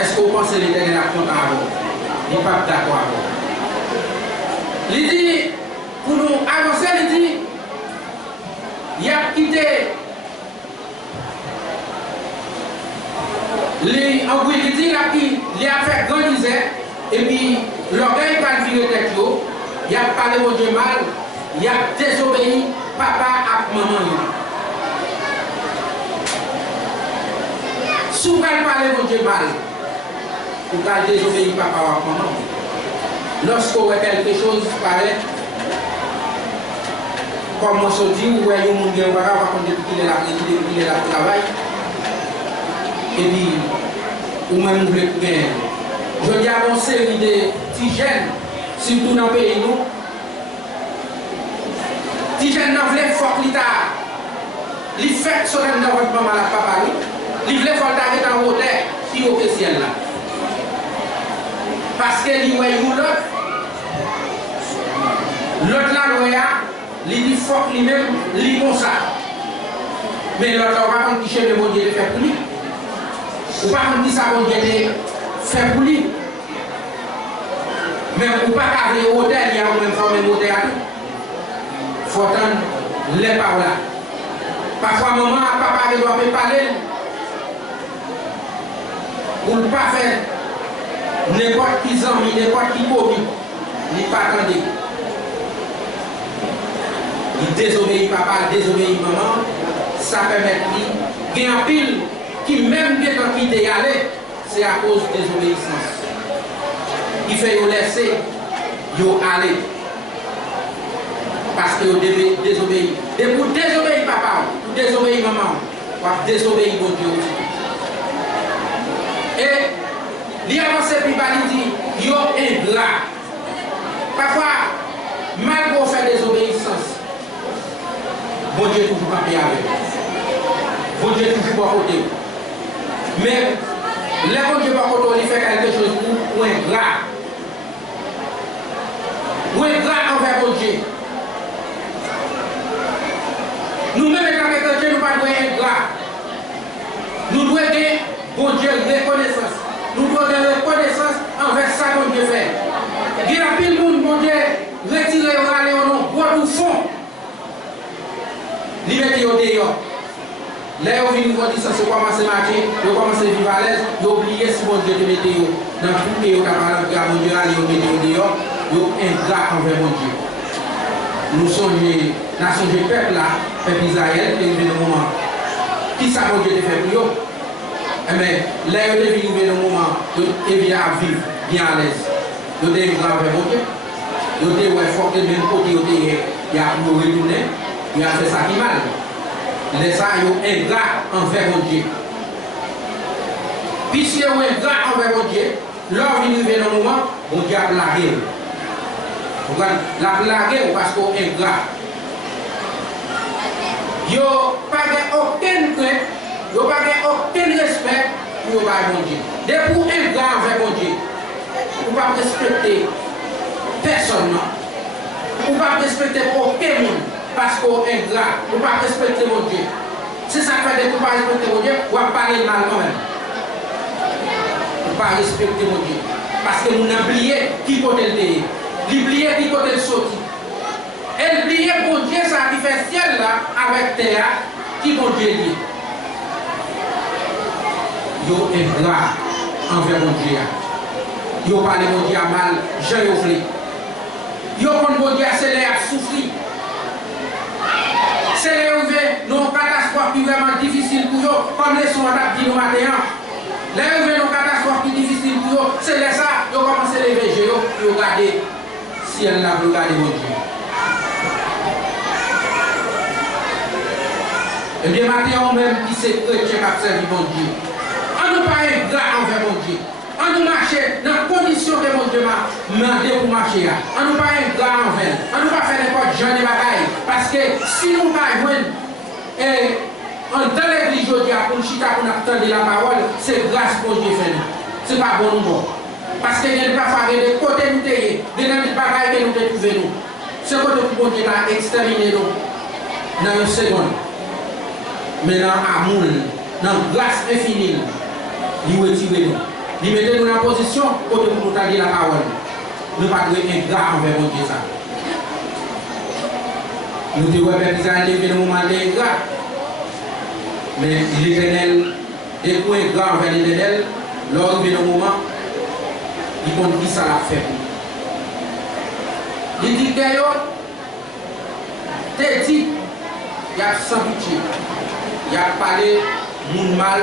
Est-ce que vous pensez que l'Éternel a content à vous? Il n'est pas d'accord à vous. Il dit, pour nous avancer, il dit, il a quitté il dit, il a fait grand misère, et puis l'orgueil va virer tête, il a parlé au Dieu mal, il a désobéi papa à maman. Si vous parlez au Dieu mal, vous allez désobéir papa à maman. Lorsqu'on voit quelque chose pareil, comme on se dit, vous voyez un monde qui va raconter qu'il est là pour travail, et puis, ou même vous voulez gagner. Je dis à une série de petits jeunes, surtout dans le pays, nous. Petits jeunes n'ont pas fort l'État. Ils font sur le dans votre maman, la papa, ils veulent faire l'arrêt en hauteur, qui est au ciel là. Parce que ils voient l'autre. L'autre là, il dit fort lui-même, il comme ça. Mais l'autre, on va pas chercher le bon Dieu de faire pour lui. Ou pas qu'on dit ça qu'on vient faire pour lui. Mais ou pas qu'à au hôtel, il y a même formé un hôtel à tout. Il faut attendre les paroles là. Parfois, maman, papa, il doit parler. Pour ne pas faire n'importe qui amis, n'importe qui commis. Il ne pas attendre. Il désobéit papa, désobéit maman. ça permet de gagner un pile qui même qui est allé, c'est à cause de désobéissance. Il fait laisser, il aller. Parce que vous devez désobéir. Et pour désobéir papa, pour désobéir maman, pour désobéir mon Dieu aussi. Et il avance puis il dit, yo ingrat. Parfois, mal qu'on fait désobéissance, bon Dieu toujours pas payé avec. Bon Dieu toujours pas côté. Mais le bon Dieu pas côté, il fait quelque chose pour ingrat. Ou ingrat envers bon Dieu. Nous-mêmes, les chrétiens, nous ne pouvons pas être ingrats. Nous devons gagner, bon Dieu, reconnaissance. Nous devons gagner reconnaissance envers ça que Dieu fait. Il y a pile de monde, bon Dieu, retirer ou aller au nom, boire au fond. Liberté au dehors. Là, vous venez vous dire ça, c'est commencer à marcher, vous commencez à vivre à l'aise, vous oubliez si bon Dieu te mette dans tout le camarade, bon Dieu, allez, vous mettez au dehors, vous êtes ingrat envers mon Dieu. Nous sommes les nations du peuple là, peuple Israël, qui est le moment. Qui ça bon Dieu te fait pour eux? Mais là, il est venu le moment, il est à vivre bien à l'aise. Il est ingrat envers mon Dieu. Il est fort de même côté, il a nous retourner, il a fait ça qui mal. Les ça, il est ingrat envers mon Dieu. Puisque il est ingrat envers mon Dieu, lors il est le moment, mon Dieu a blagué. La blague parce qu'on est ingrat. Yo pas aucun crainte, yo pas aucun respect pour mon Dieu. Dès pour ingrat envers mon Dieu, vous ne pas respecter personne, vous ne pas respecter aucun monde parce qu'on est ingrat, vous ne pas respecter mon Dieu. C'est ça que fait que vous ne pas respecter mon Dieu, vous ne parler mal quand même. Vous ne pas respecter mon Dieu. Parce que vous n'avez oublié qui côté le pays. L'oublier qui côté le sorti. Et l'oublier bon Dieu, ça qui fait ciel là, avec terre, qui bon Dieu dit. Yo ingrat envers mon Dieu. Yo parle mon Dieu à mal, j'ai offert. Yo quand mon Dieu c'est là à souffrir. C'est là où il nos catastrophes qui vraiment difficiles pour eux, comme les sons à dit le matin. Là où nos catastrophes qui difficiles pour eux, c'est là ça, yo commencent à lever, yo regarder. Si elle n'a pas regardé mon Dieu. Et bien, maintenant, même qui s'est chrétien qui a servi mon Dieu. On ne pas être ingrat envers mon Dieu. On nous marche dans la condition que mon Dieu m'a demandé pour marcher. On ne pas être ingrat envers. On ne pas faire n'importe genre de bagaille. Parce que si nous ne pas jouer, et dans l'église aujourd'hui, pour nous chita, pour nous attendre la parole, c'est grâce pour Dieu fait nous. Ce n'est pas bon nous. Parce qu'il n'y a pas de côté nous tailler, de la bagaille que nous trouvons nous. Ce côté pour Dieu a exterminé nous dans une seconde. Mais dans l'amour, dans la grâce infinie, il retire nous. Il met nous dans la position pour nous tailler la parole. Nous ne pouvons pas être ingrats envers mon Dieu. Nous devons faire des années que nous moment d'ingrat. Mais l'Éternel, des points ingrats envers l'Éternel, lors du moment, il compte qui ça l'a fait. Il dit que t'es dit, il y a sans pitié, il y a parlé moun mal,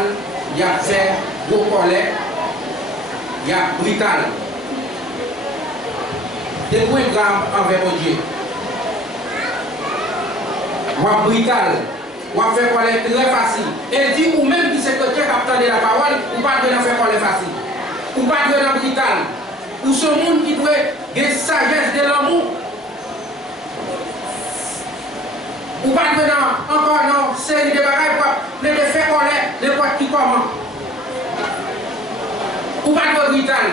il y a fait gros colère, il y a brutal. Des points graves envers mon Dieu. Ou à brutal, ou à faire colère très facile. Et dit ou même qui c'est que tu as entendu la parole, ou pas de faire colère facile. Ou pas de la brutal. Ou ce monde qui doit avoir sagesse de l'amour. Ou pas de encore une série de bagages pour les faire colère, n'importe qui comment. Ou pas de brutal.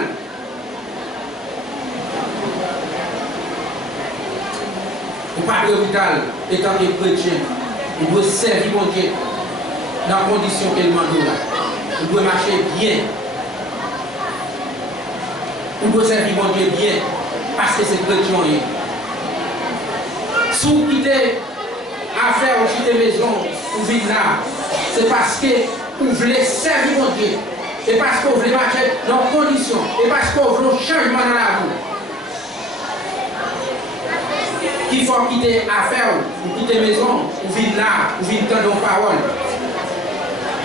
Ou pas de brutal, étant que chrétien, on doit servir mon Dieu dans la condition qu'il demande là. On doit marcher bien. On doit servir mon Dieu bien parce que c'est chrétien. Si vous quittez affaire ou quittez maison ou vivre là, c'est parce que vous voulez servir mon Dieu. Et parce que vous voulez marcher dans les conditions. Et parce que vous voulez un changement dans la vie. qui faut quitter affaire, ou quitter maison, ou vivre là, ou vivre dans nos paroles.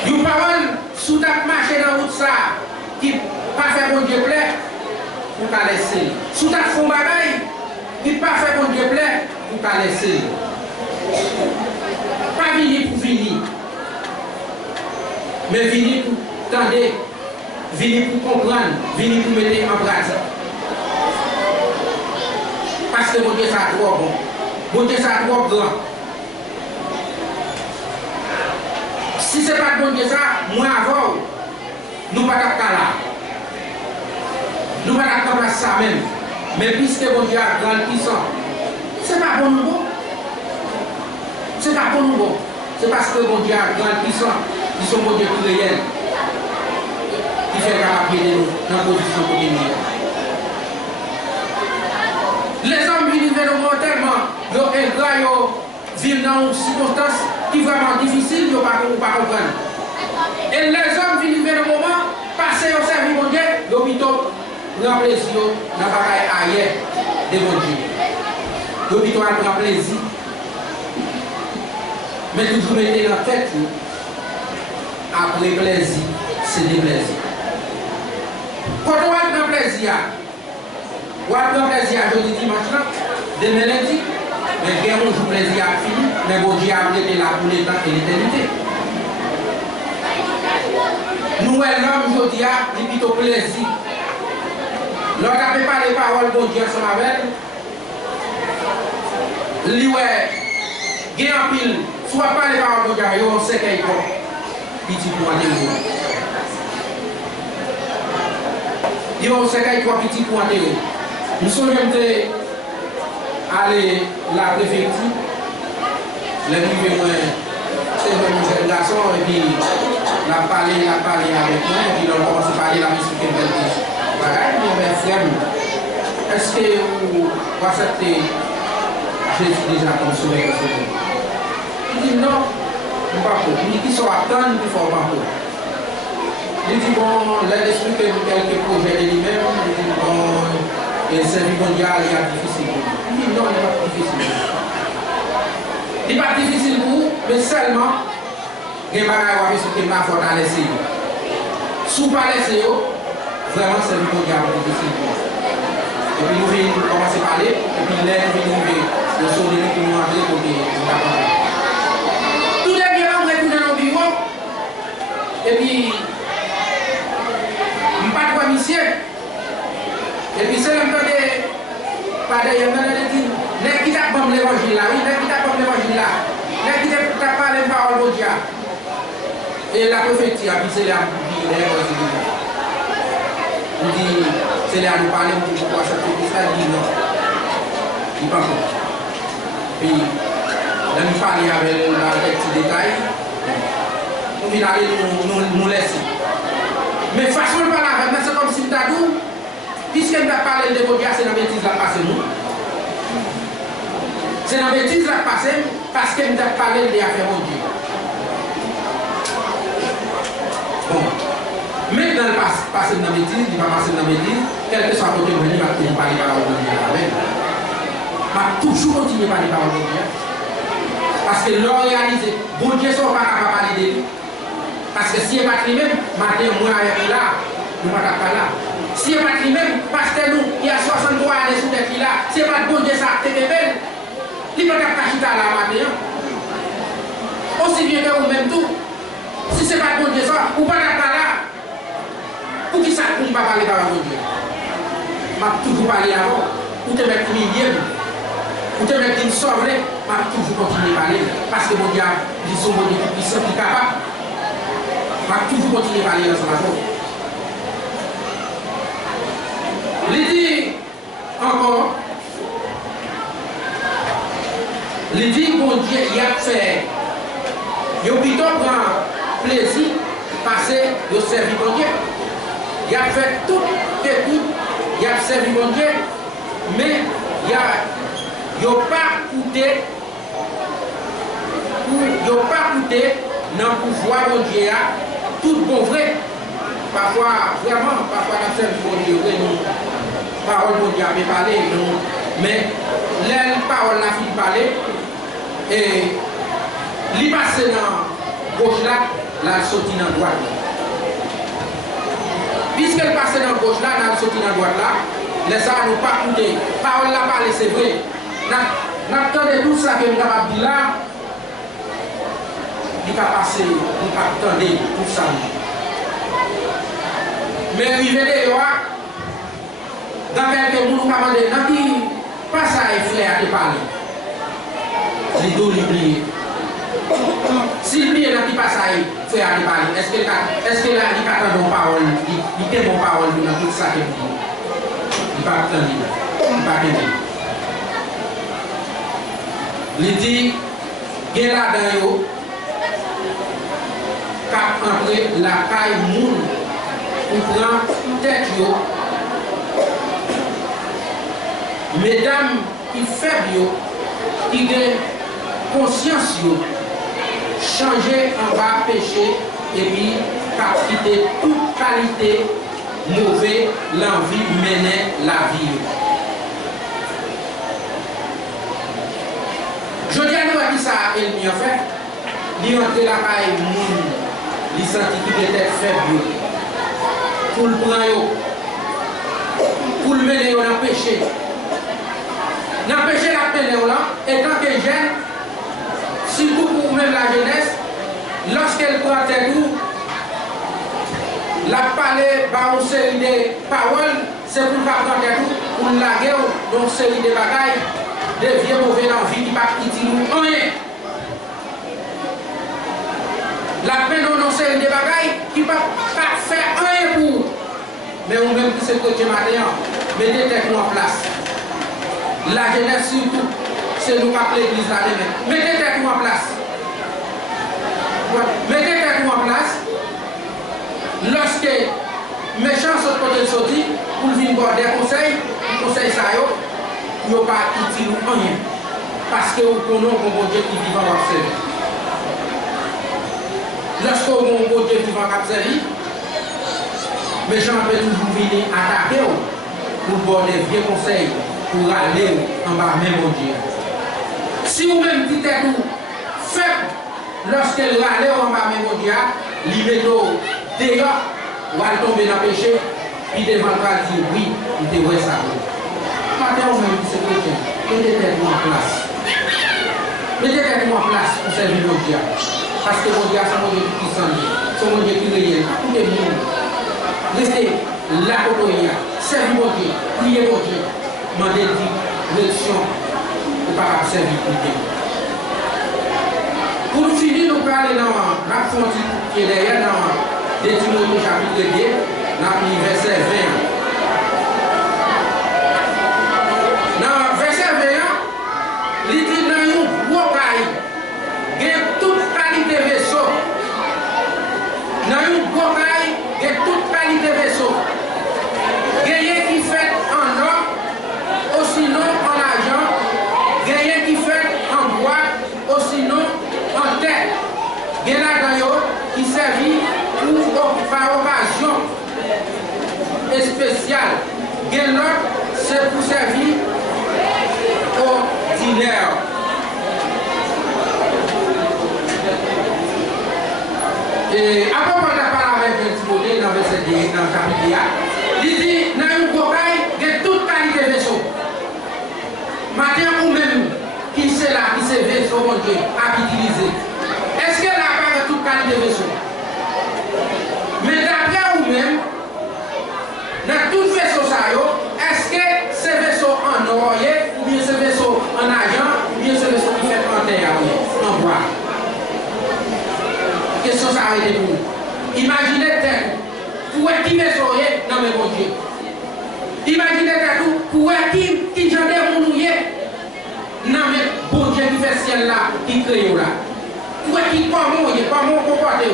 Une parole, sous ta marché dans route ça, qui pas fait bon Dieu plaît, vous pas laisser. Sous ta fond bagaille, qui pas fait bon Dieu plaît, vous pas laisser. Pas venir pour venir, mais venir pour tendre, venir pour comprendre, venir pour mettre en pratique. Parce que mon Dieu, ça trop bon. Mon Dieu, ça trop grand. Si ce n'est pas bon Dieu, ça, moi avant, nous ne pouvons pas là. Nous ne pouvons pas faire ça même. Mais puisque mon Dieu a grand puissant, ce n'est pas bon nous. Ce n'est pas bon nous. C'est parce que mon Dieu a grand puissant, ils sont mon Dieu plus réel, qui fait capable de nous dans la position pour nous. Les hommes vivent tellement, ils vivent dans une circonstance qui est vraiment difficile, ils ne peuvent pas comprendre. Et les hommes vivent dans un moment, passer au service de Dieu, ils ont plutôt prendre plaisir dans le travail ailleurs de mon Dieu. Ils ont plutôt prendre plaisir. Mais toujours mettez dans la tête, après plaisir, c'est des plaisirs. Quand on a dans plaisir, ou après plaisir jeudi dimanche là, demain lundi, mais bien on joue plaisir à fini, mais bon Dieu a été là pour les temps et l'éternité. Nous, l'homme aujourd'hui a plutôt plaisir. Lorsqu'on n'a pas les paroles bon Dieu ensemble avec, lui, il y a un pile, soit pas les paroles bon Dieu, on sait qu'il y a un petit point de l'eau. Il y a un petit point de l'eau. Nous sommes allés à la préfecture, les niveaux, c'est un jeune garçon, et puis la parlé avec nous, et puis on commence à parler, la musique est belle. Voilà, mais frère, est-ce que vous acceptez Jésus déjà comme sauveur? Il dit non, pas pour. Il dit qu'il soit attendre, il faut pas pour. Il dit bon, là, expliquer quelques projets de lui-même, il dit bon, et c'est mondial, il y a difficile. Il dit non, il n'est pas difficile. Il n'est pas difficile pour vous, mais seulement, il y a des choses qui m'a fait laisser. Si vous ne pas laisser, vraiment c'est mondial difficile pour vous. Et puis nous venons commencer à parler, et puis là, nous venons le son de nous pour nous entrer pour nous apprendre. Tout les bien, on retourne dans le bureau, et puis, je ne pas de monsieur. Et puis c'est le temps de parler, il y a des qui t'a pas l'évangile là, oui, les qui t'a pas l'évangile là, les qui t'a pas les paroles de Dieu. Et la préfecture a dit c'est là pour dire l'évangile. On dit c'est là nous parler, on dit pourquoi ça fait ça, il dit non. Il dit pas bon. Puis là nous parler avec les petits détails, on vient aller nous laisser. Mais façon de parler avec moi, c'est comme si tu as dit. Puisqu'elle n'a pas parlé de Dieu, c'est la bêtise la passée nous. C'est la bêtise la passée parce qu'elle n'a pas parlé de affaires de Dieu. Bon. Maintenant, elle passe dans la bêtise, il va passer dans la bêtise, quel que soit côté de lui, il va toujours parler par de Dieu avec. Il va toujours continuer à parler par de Dieu. Parce que l'on réalise, bon Dieu ne sont pas capables de parler de lui. Parce que si elle n'est pas lui-même, matin, moi, elle est là, nous ne sommes pas là. Si ce n'est pas lui-même, parce que nous, il y a 63 années sous tête là, si ce n'est pas bon Dieu, ça a été belle, il ne peut pas cacher là matin. Aussi bien que vous-même tout, si ce n'est pas bon Dieu, ça, vous ne pouvez pas là. Pour qui ça ne peut pas parler par bon Dieu? Je vais toujours parler avant, pour te mettre humilié, pour te mettre sauvé, je vais toujours continuer à parler. Parce que mon Dieu, ils sont mon Dieu qui puissant, qui capable. Je vais toujours continuer à parler dans son rapport. Il dit encore, il dit bon Dieu, il a fait, il a plutôt prend plaisir, passer, il a servi bon Dieu. Il a fait tout et tout, il a servi bon Dieu, mais il n'a pas coûté, dans le pouvoir bon Dieu, tout bon vrai. Parfois, vraiment, parfois, dans le bon Dieu, nous, parole bon Dieu a parlé, nous, Mais les paroles la fille parler et li passe dans gauche là, la sorti dans droite. Puisqu'elle passe dans gauche là, elle sorti dans droite là, les ça nous pas écouter. Parole la parler c'est vrai. N'attendez tout ça que nous avons dit là. Il va passer, il va attendre tout ça. Mais arrivé dehors, dans quelques mots, nous avons demandé, dans qui passe à faire de parler. Les deux l'oublier. S'il oublie dans qui passe à faire de parler, est-ce que là, il va attendre nos paroles, il fait mon parole dans tout ça que vous dites. Il va attendre, il va attendre. Il dit, il y a là-dedans, cap entrer la caille moun pour prendre tête yo. Mesdames qui faibles yo, qui ont conscience yo, changer en bas péché et puis cap quitter toute qualité mauvaise l'envie mener la vie. Je dis à nous qui ça elle m'y a fait, il entre la caille moun. Il sentit qu'il était faible pour le prendre, pour le mener dans le péché. Dans le péché, la peine et tant que jeune, surtout pour même la jeunesse, lorsqu'elle prend tes goûts, la parler par une série de paroles, c'est pour prendre tes goûts, pour la guerre, dans une série de bagailles, des vieux mauvais dans la vie qui ne pas rien. La peine on enseigne des bagailles qui ne peuvent pas faire rien pour. Mais on même qui se côté matin, mettez tête en place. La jeunesse surtout, c'est nous qui appelons l'église là demain. Mettez tête en place. Mettez tête en place. Lorsque méchants sont côté de sortie, pour venir voir des conseils, ça y est, pas utile rien. Parce que vous connaissez un Dieu qui vit en observer. Lorsque mon bon Dieu vivant à servir, mes gens peuvent toujours venir attaquer pour donner des vieux conseils pour aller en bas même mon Dieu. Si vous-même dites tout faible, lorsqu'elle va aller en bas même mon Dieu, il met dehors, ou elle tomber dans le péché, puis devant le dire oui, il devrait ça. Matin, on même dit c'est chrétien, mettez-vous en place. Mettez-vous en place pour servir mon Dieu. Parce que mon Dieu, c'est mon Dieu qui puissant, c'est mon Dieu qui réel, tout est bon. Restez là pour toi, servez mon Dieu, priez mon Dieu, demandez direction pour ne pas servir pour Dieu. Pour nous finir, nous parlons dans la frontière qui est derrière dans 2 Timothée chapitre 2, dans le verset 20. Dans le verset 20, il dit dans une gros caille, il y a toute qualité de vaisseau. Dans une gros caille, il y a toute qualité de vaisseau. Il y a qui fait en or, ou sinon en argent. Il y a qui fait en bois, ou sinon en terre. Il y a là-dedans qui servit par occasion spéciale. Il y a l'autre, c'est pour servir ordinaire. Et après, on a parlé avec Timothée dans le verset 10, dans le chapitre 1, il dit, dans une cocaille, il y a toute qualité de vaisseau. Maintenant, vous-même, qui c'est là, qui c'est vaisseau, mon Dieu, à utiliser. Est-ce qu'elle a pas toute qualité de vaisseau? Mais d'après vous-même, dans tout vaisseau, est-ce que c'est vaisseau en or, ou bien c'est vaisseau en argent, ou bien c'est vaisseau qui fait en terre, en bois? Question ça a été pour nous. Imaginez pour qui me soyez dans mes bon Dieu. Imaginez pour qui j'en ai mon dans mes bon Dieu qui fait ciel là, qui crée là. Pour qui comment comporter.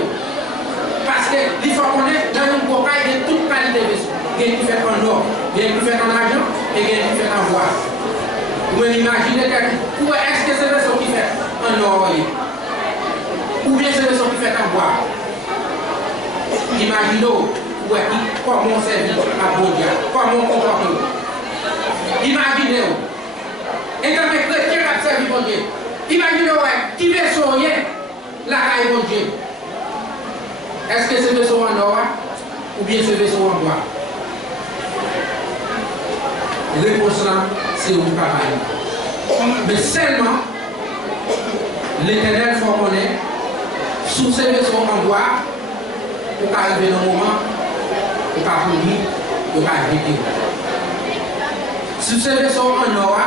Parce que il faut qu'on est dans une cocaille de toute qualité de vaisseau. Il y a qui fait en or, il y a qui fait en argent et il y a qui fait en bois. Vous imaginez pour est-ce que c'est le vaisseau qui fait en or? Ou bien c'est le son qui fait en bois. Imaginez comment servir à bon Dieu, comment comporter. Imaginez Et quand les chrétiens ont servi bon Dieu, imaginez qui vaisseau rien, la caille bon Dieu. Est-ce que c'est vaisseau en or ou bien c'est vaisseau en bois? La réponse là, c'est au travail. Mais seulement, l'Éternel faut qu'on ait, sous ces vaisseaux en bois, pour arriver dans le moment, pour pas pourrir, pour pas arrêter. Sous ces vaisseaux en or,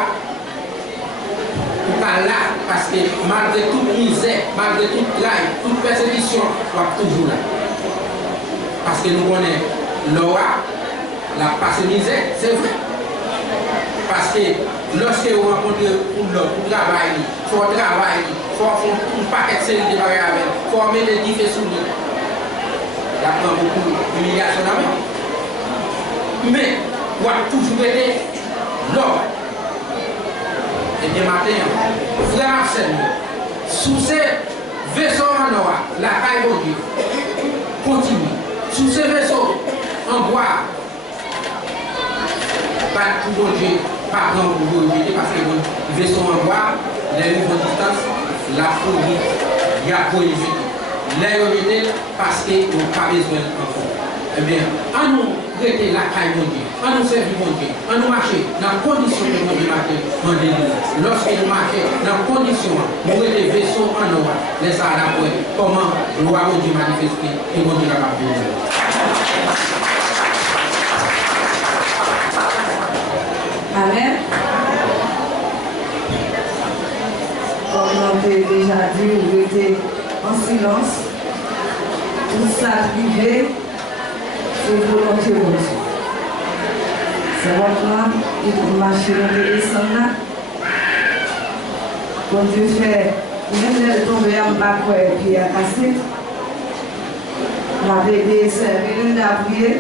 pour pas là, parce que malgré toute misère, malgré toute travail, toute persécution, on va toujours là. Parce que nous connaissons l'or, la passe misère, c'est vrai. Parce que lorsque vous rencontrez pour travailler, il faut travailler, il faut faire un paquet de séries de bagages avec, il faut mettre des diffs sous lui. Il y a beaucoup d'humiliation avec. Mais, vous avez toujours été l'or. Et bien matin, frère Marcel, sous ces vaisseaux en or, la caille de Dieu continue. Sous ces vaisseaux en bois, pas pour bon Dieu, pas grand pour vous éviter parce que les vaisseaux en bois, les niveaux de distance, la folie, il y a pour éviter. Les éviter parce qu'ils n'ont pas besoin encore. Eh bien, en nous rester la caille mon Dieu, en nous servir mon Dieu, en nous marcher dans la condition que mon Dieu marche, lorsque nous marchons dans la condition, nous les vaisseaux en nous, les salades, comment nous avons Dieu manifester et mon Dieu capable de nous. Amen. Comme on a déjà dit, vous étiez en silence. Tout ça privé, c'est volonté de Dieu. C'est votre plan, il faut marcher dans les descendre là. Quand Dieu fait, même les tomber en bas, et puis à casser, on a aidé, servir, on a prié,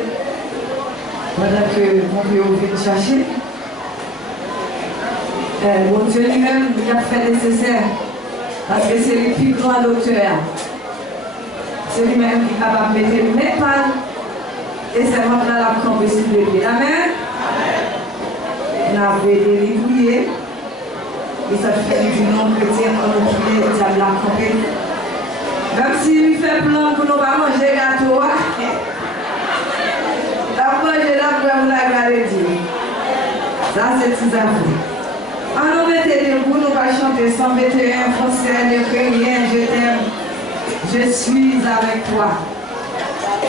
pendant que mon Dieu vient chercher. Bon Dieu lui-même, il a fait nécessaire. Parce que c'est le plus grand docteur. C'est lui-même qui est capable de mettre les pannes. Et c'est moi qui a campé sur le pied. Amen. On a fait des prières. Et ça fait du nom chrétien quand on prie, le diable a campé. Même s'il lui fait plan pour nous pas manger gâteau, la manger là pour nous la garder. Ça, c'est tout à fait. En nous mettez debout, nous allons chanter 121 français, ne crains rien, je t'aime, je suis avec toi.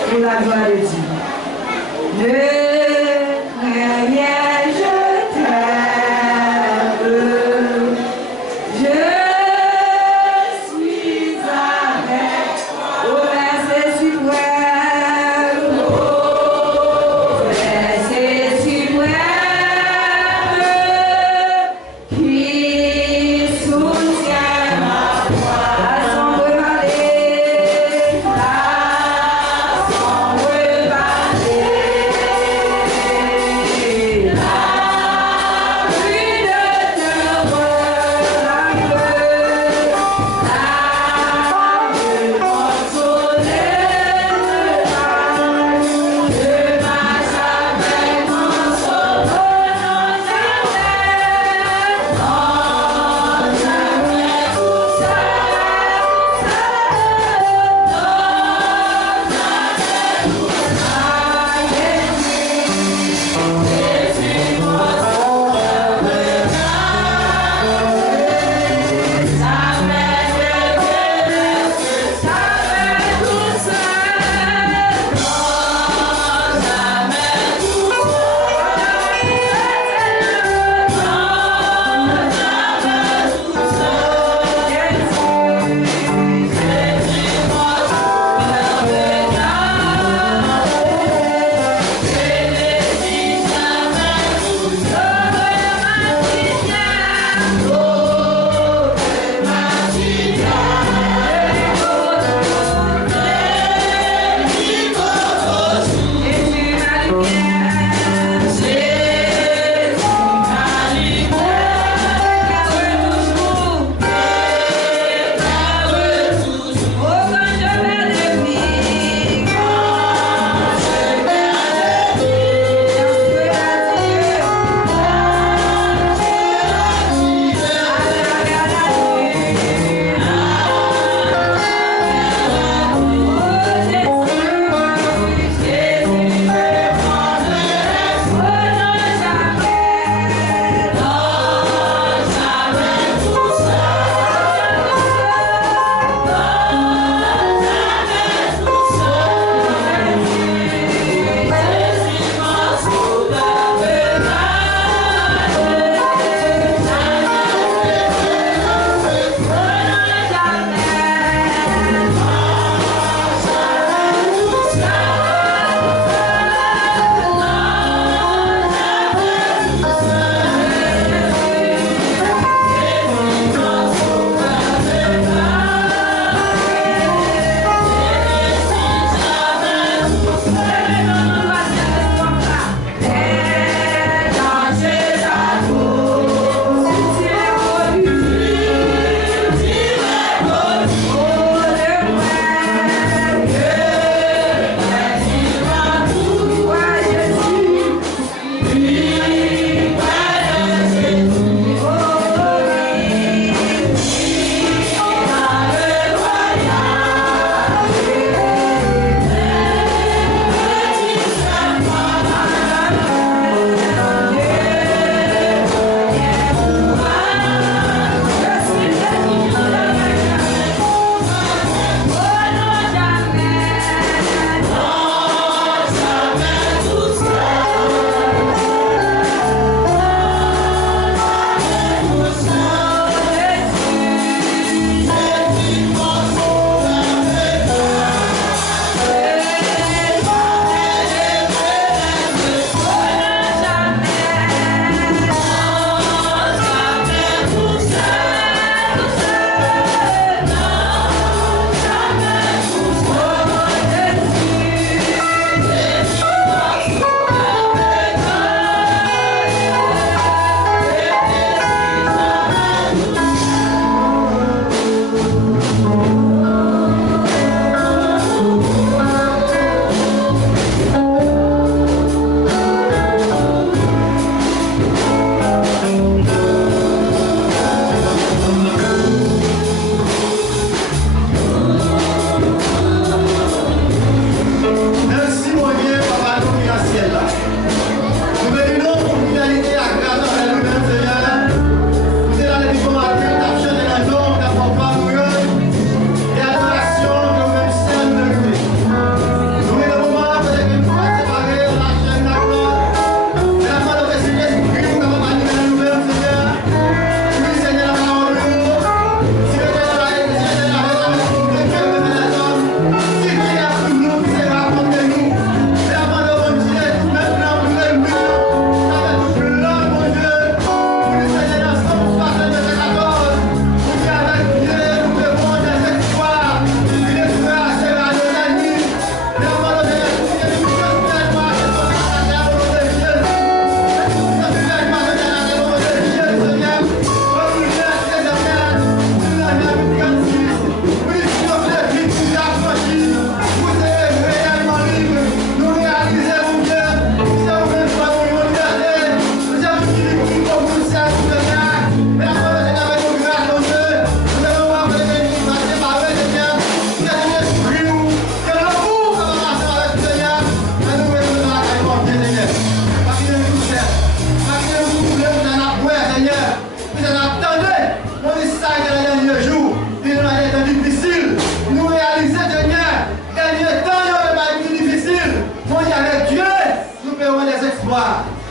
Pour la gloire de Dieu. Ne crains rien, je t'aime. Yeah.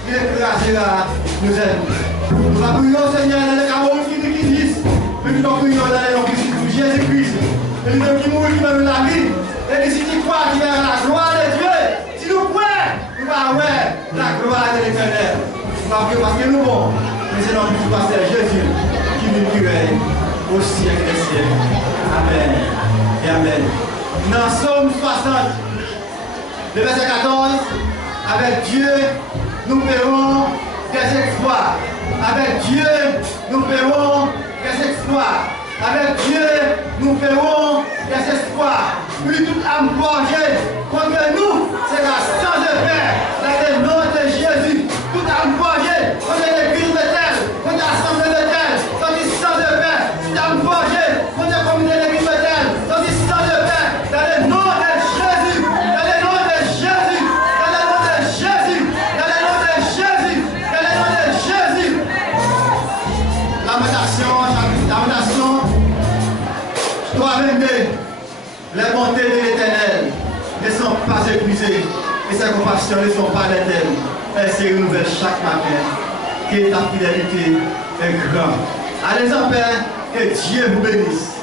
il écrasera nos ennemis. Nous va prier au Seigneur dans les cameroun qui disent, mais nous prions dans les noms de Jésus-Christ. Et nous qui mourons, qui meurent la vie. Et si tu crois qu'il y a la gloire de Dieu, si nous croyons, nous allons avoir la gloire de l'Éternel. Parce que nous sommes, mais c'est notre petit pasteur Jésus qui nous guérit au siècle des siècles. Amen et Amen. Dans Somme 60, le verset 14, avec Dieu, nous verrons des exploits. Avec Dieu, nous verrons des exploits. Avec Dieu, nous verrons des espoirs. Plus toute âme forgée contre nous sera sans effet. Dans le nom de Jésus, toute âme forgée contre l'église de terre, contre l'assemblée de terre, soit sans effet. Toute âme forgée contre la communauté de l'église de terre, soit sans effet. Dans le nom de Jésus, dans le nom de Jésus, dans le nom de Jésus, dans le nom de Jésus, dans le nom de Jésus. Lamentation, 3:22. Les bontés de l'Éternel ne sont pas épuisées et ses compassions ne sont pas éternelles. Elles se renouvellent chaque matin. Que ta fidélité est grande. Allez en paix, que Dieu vous bénisse.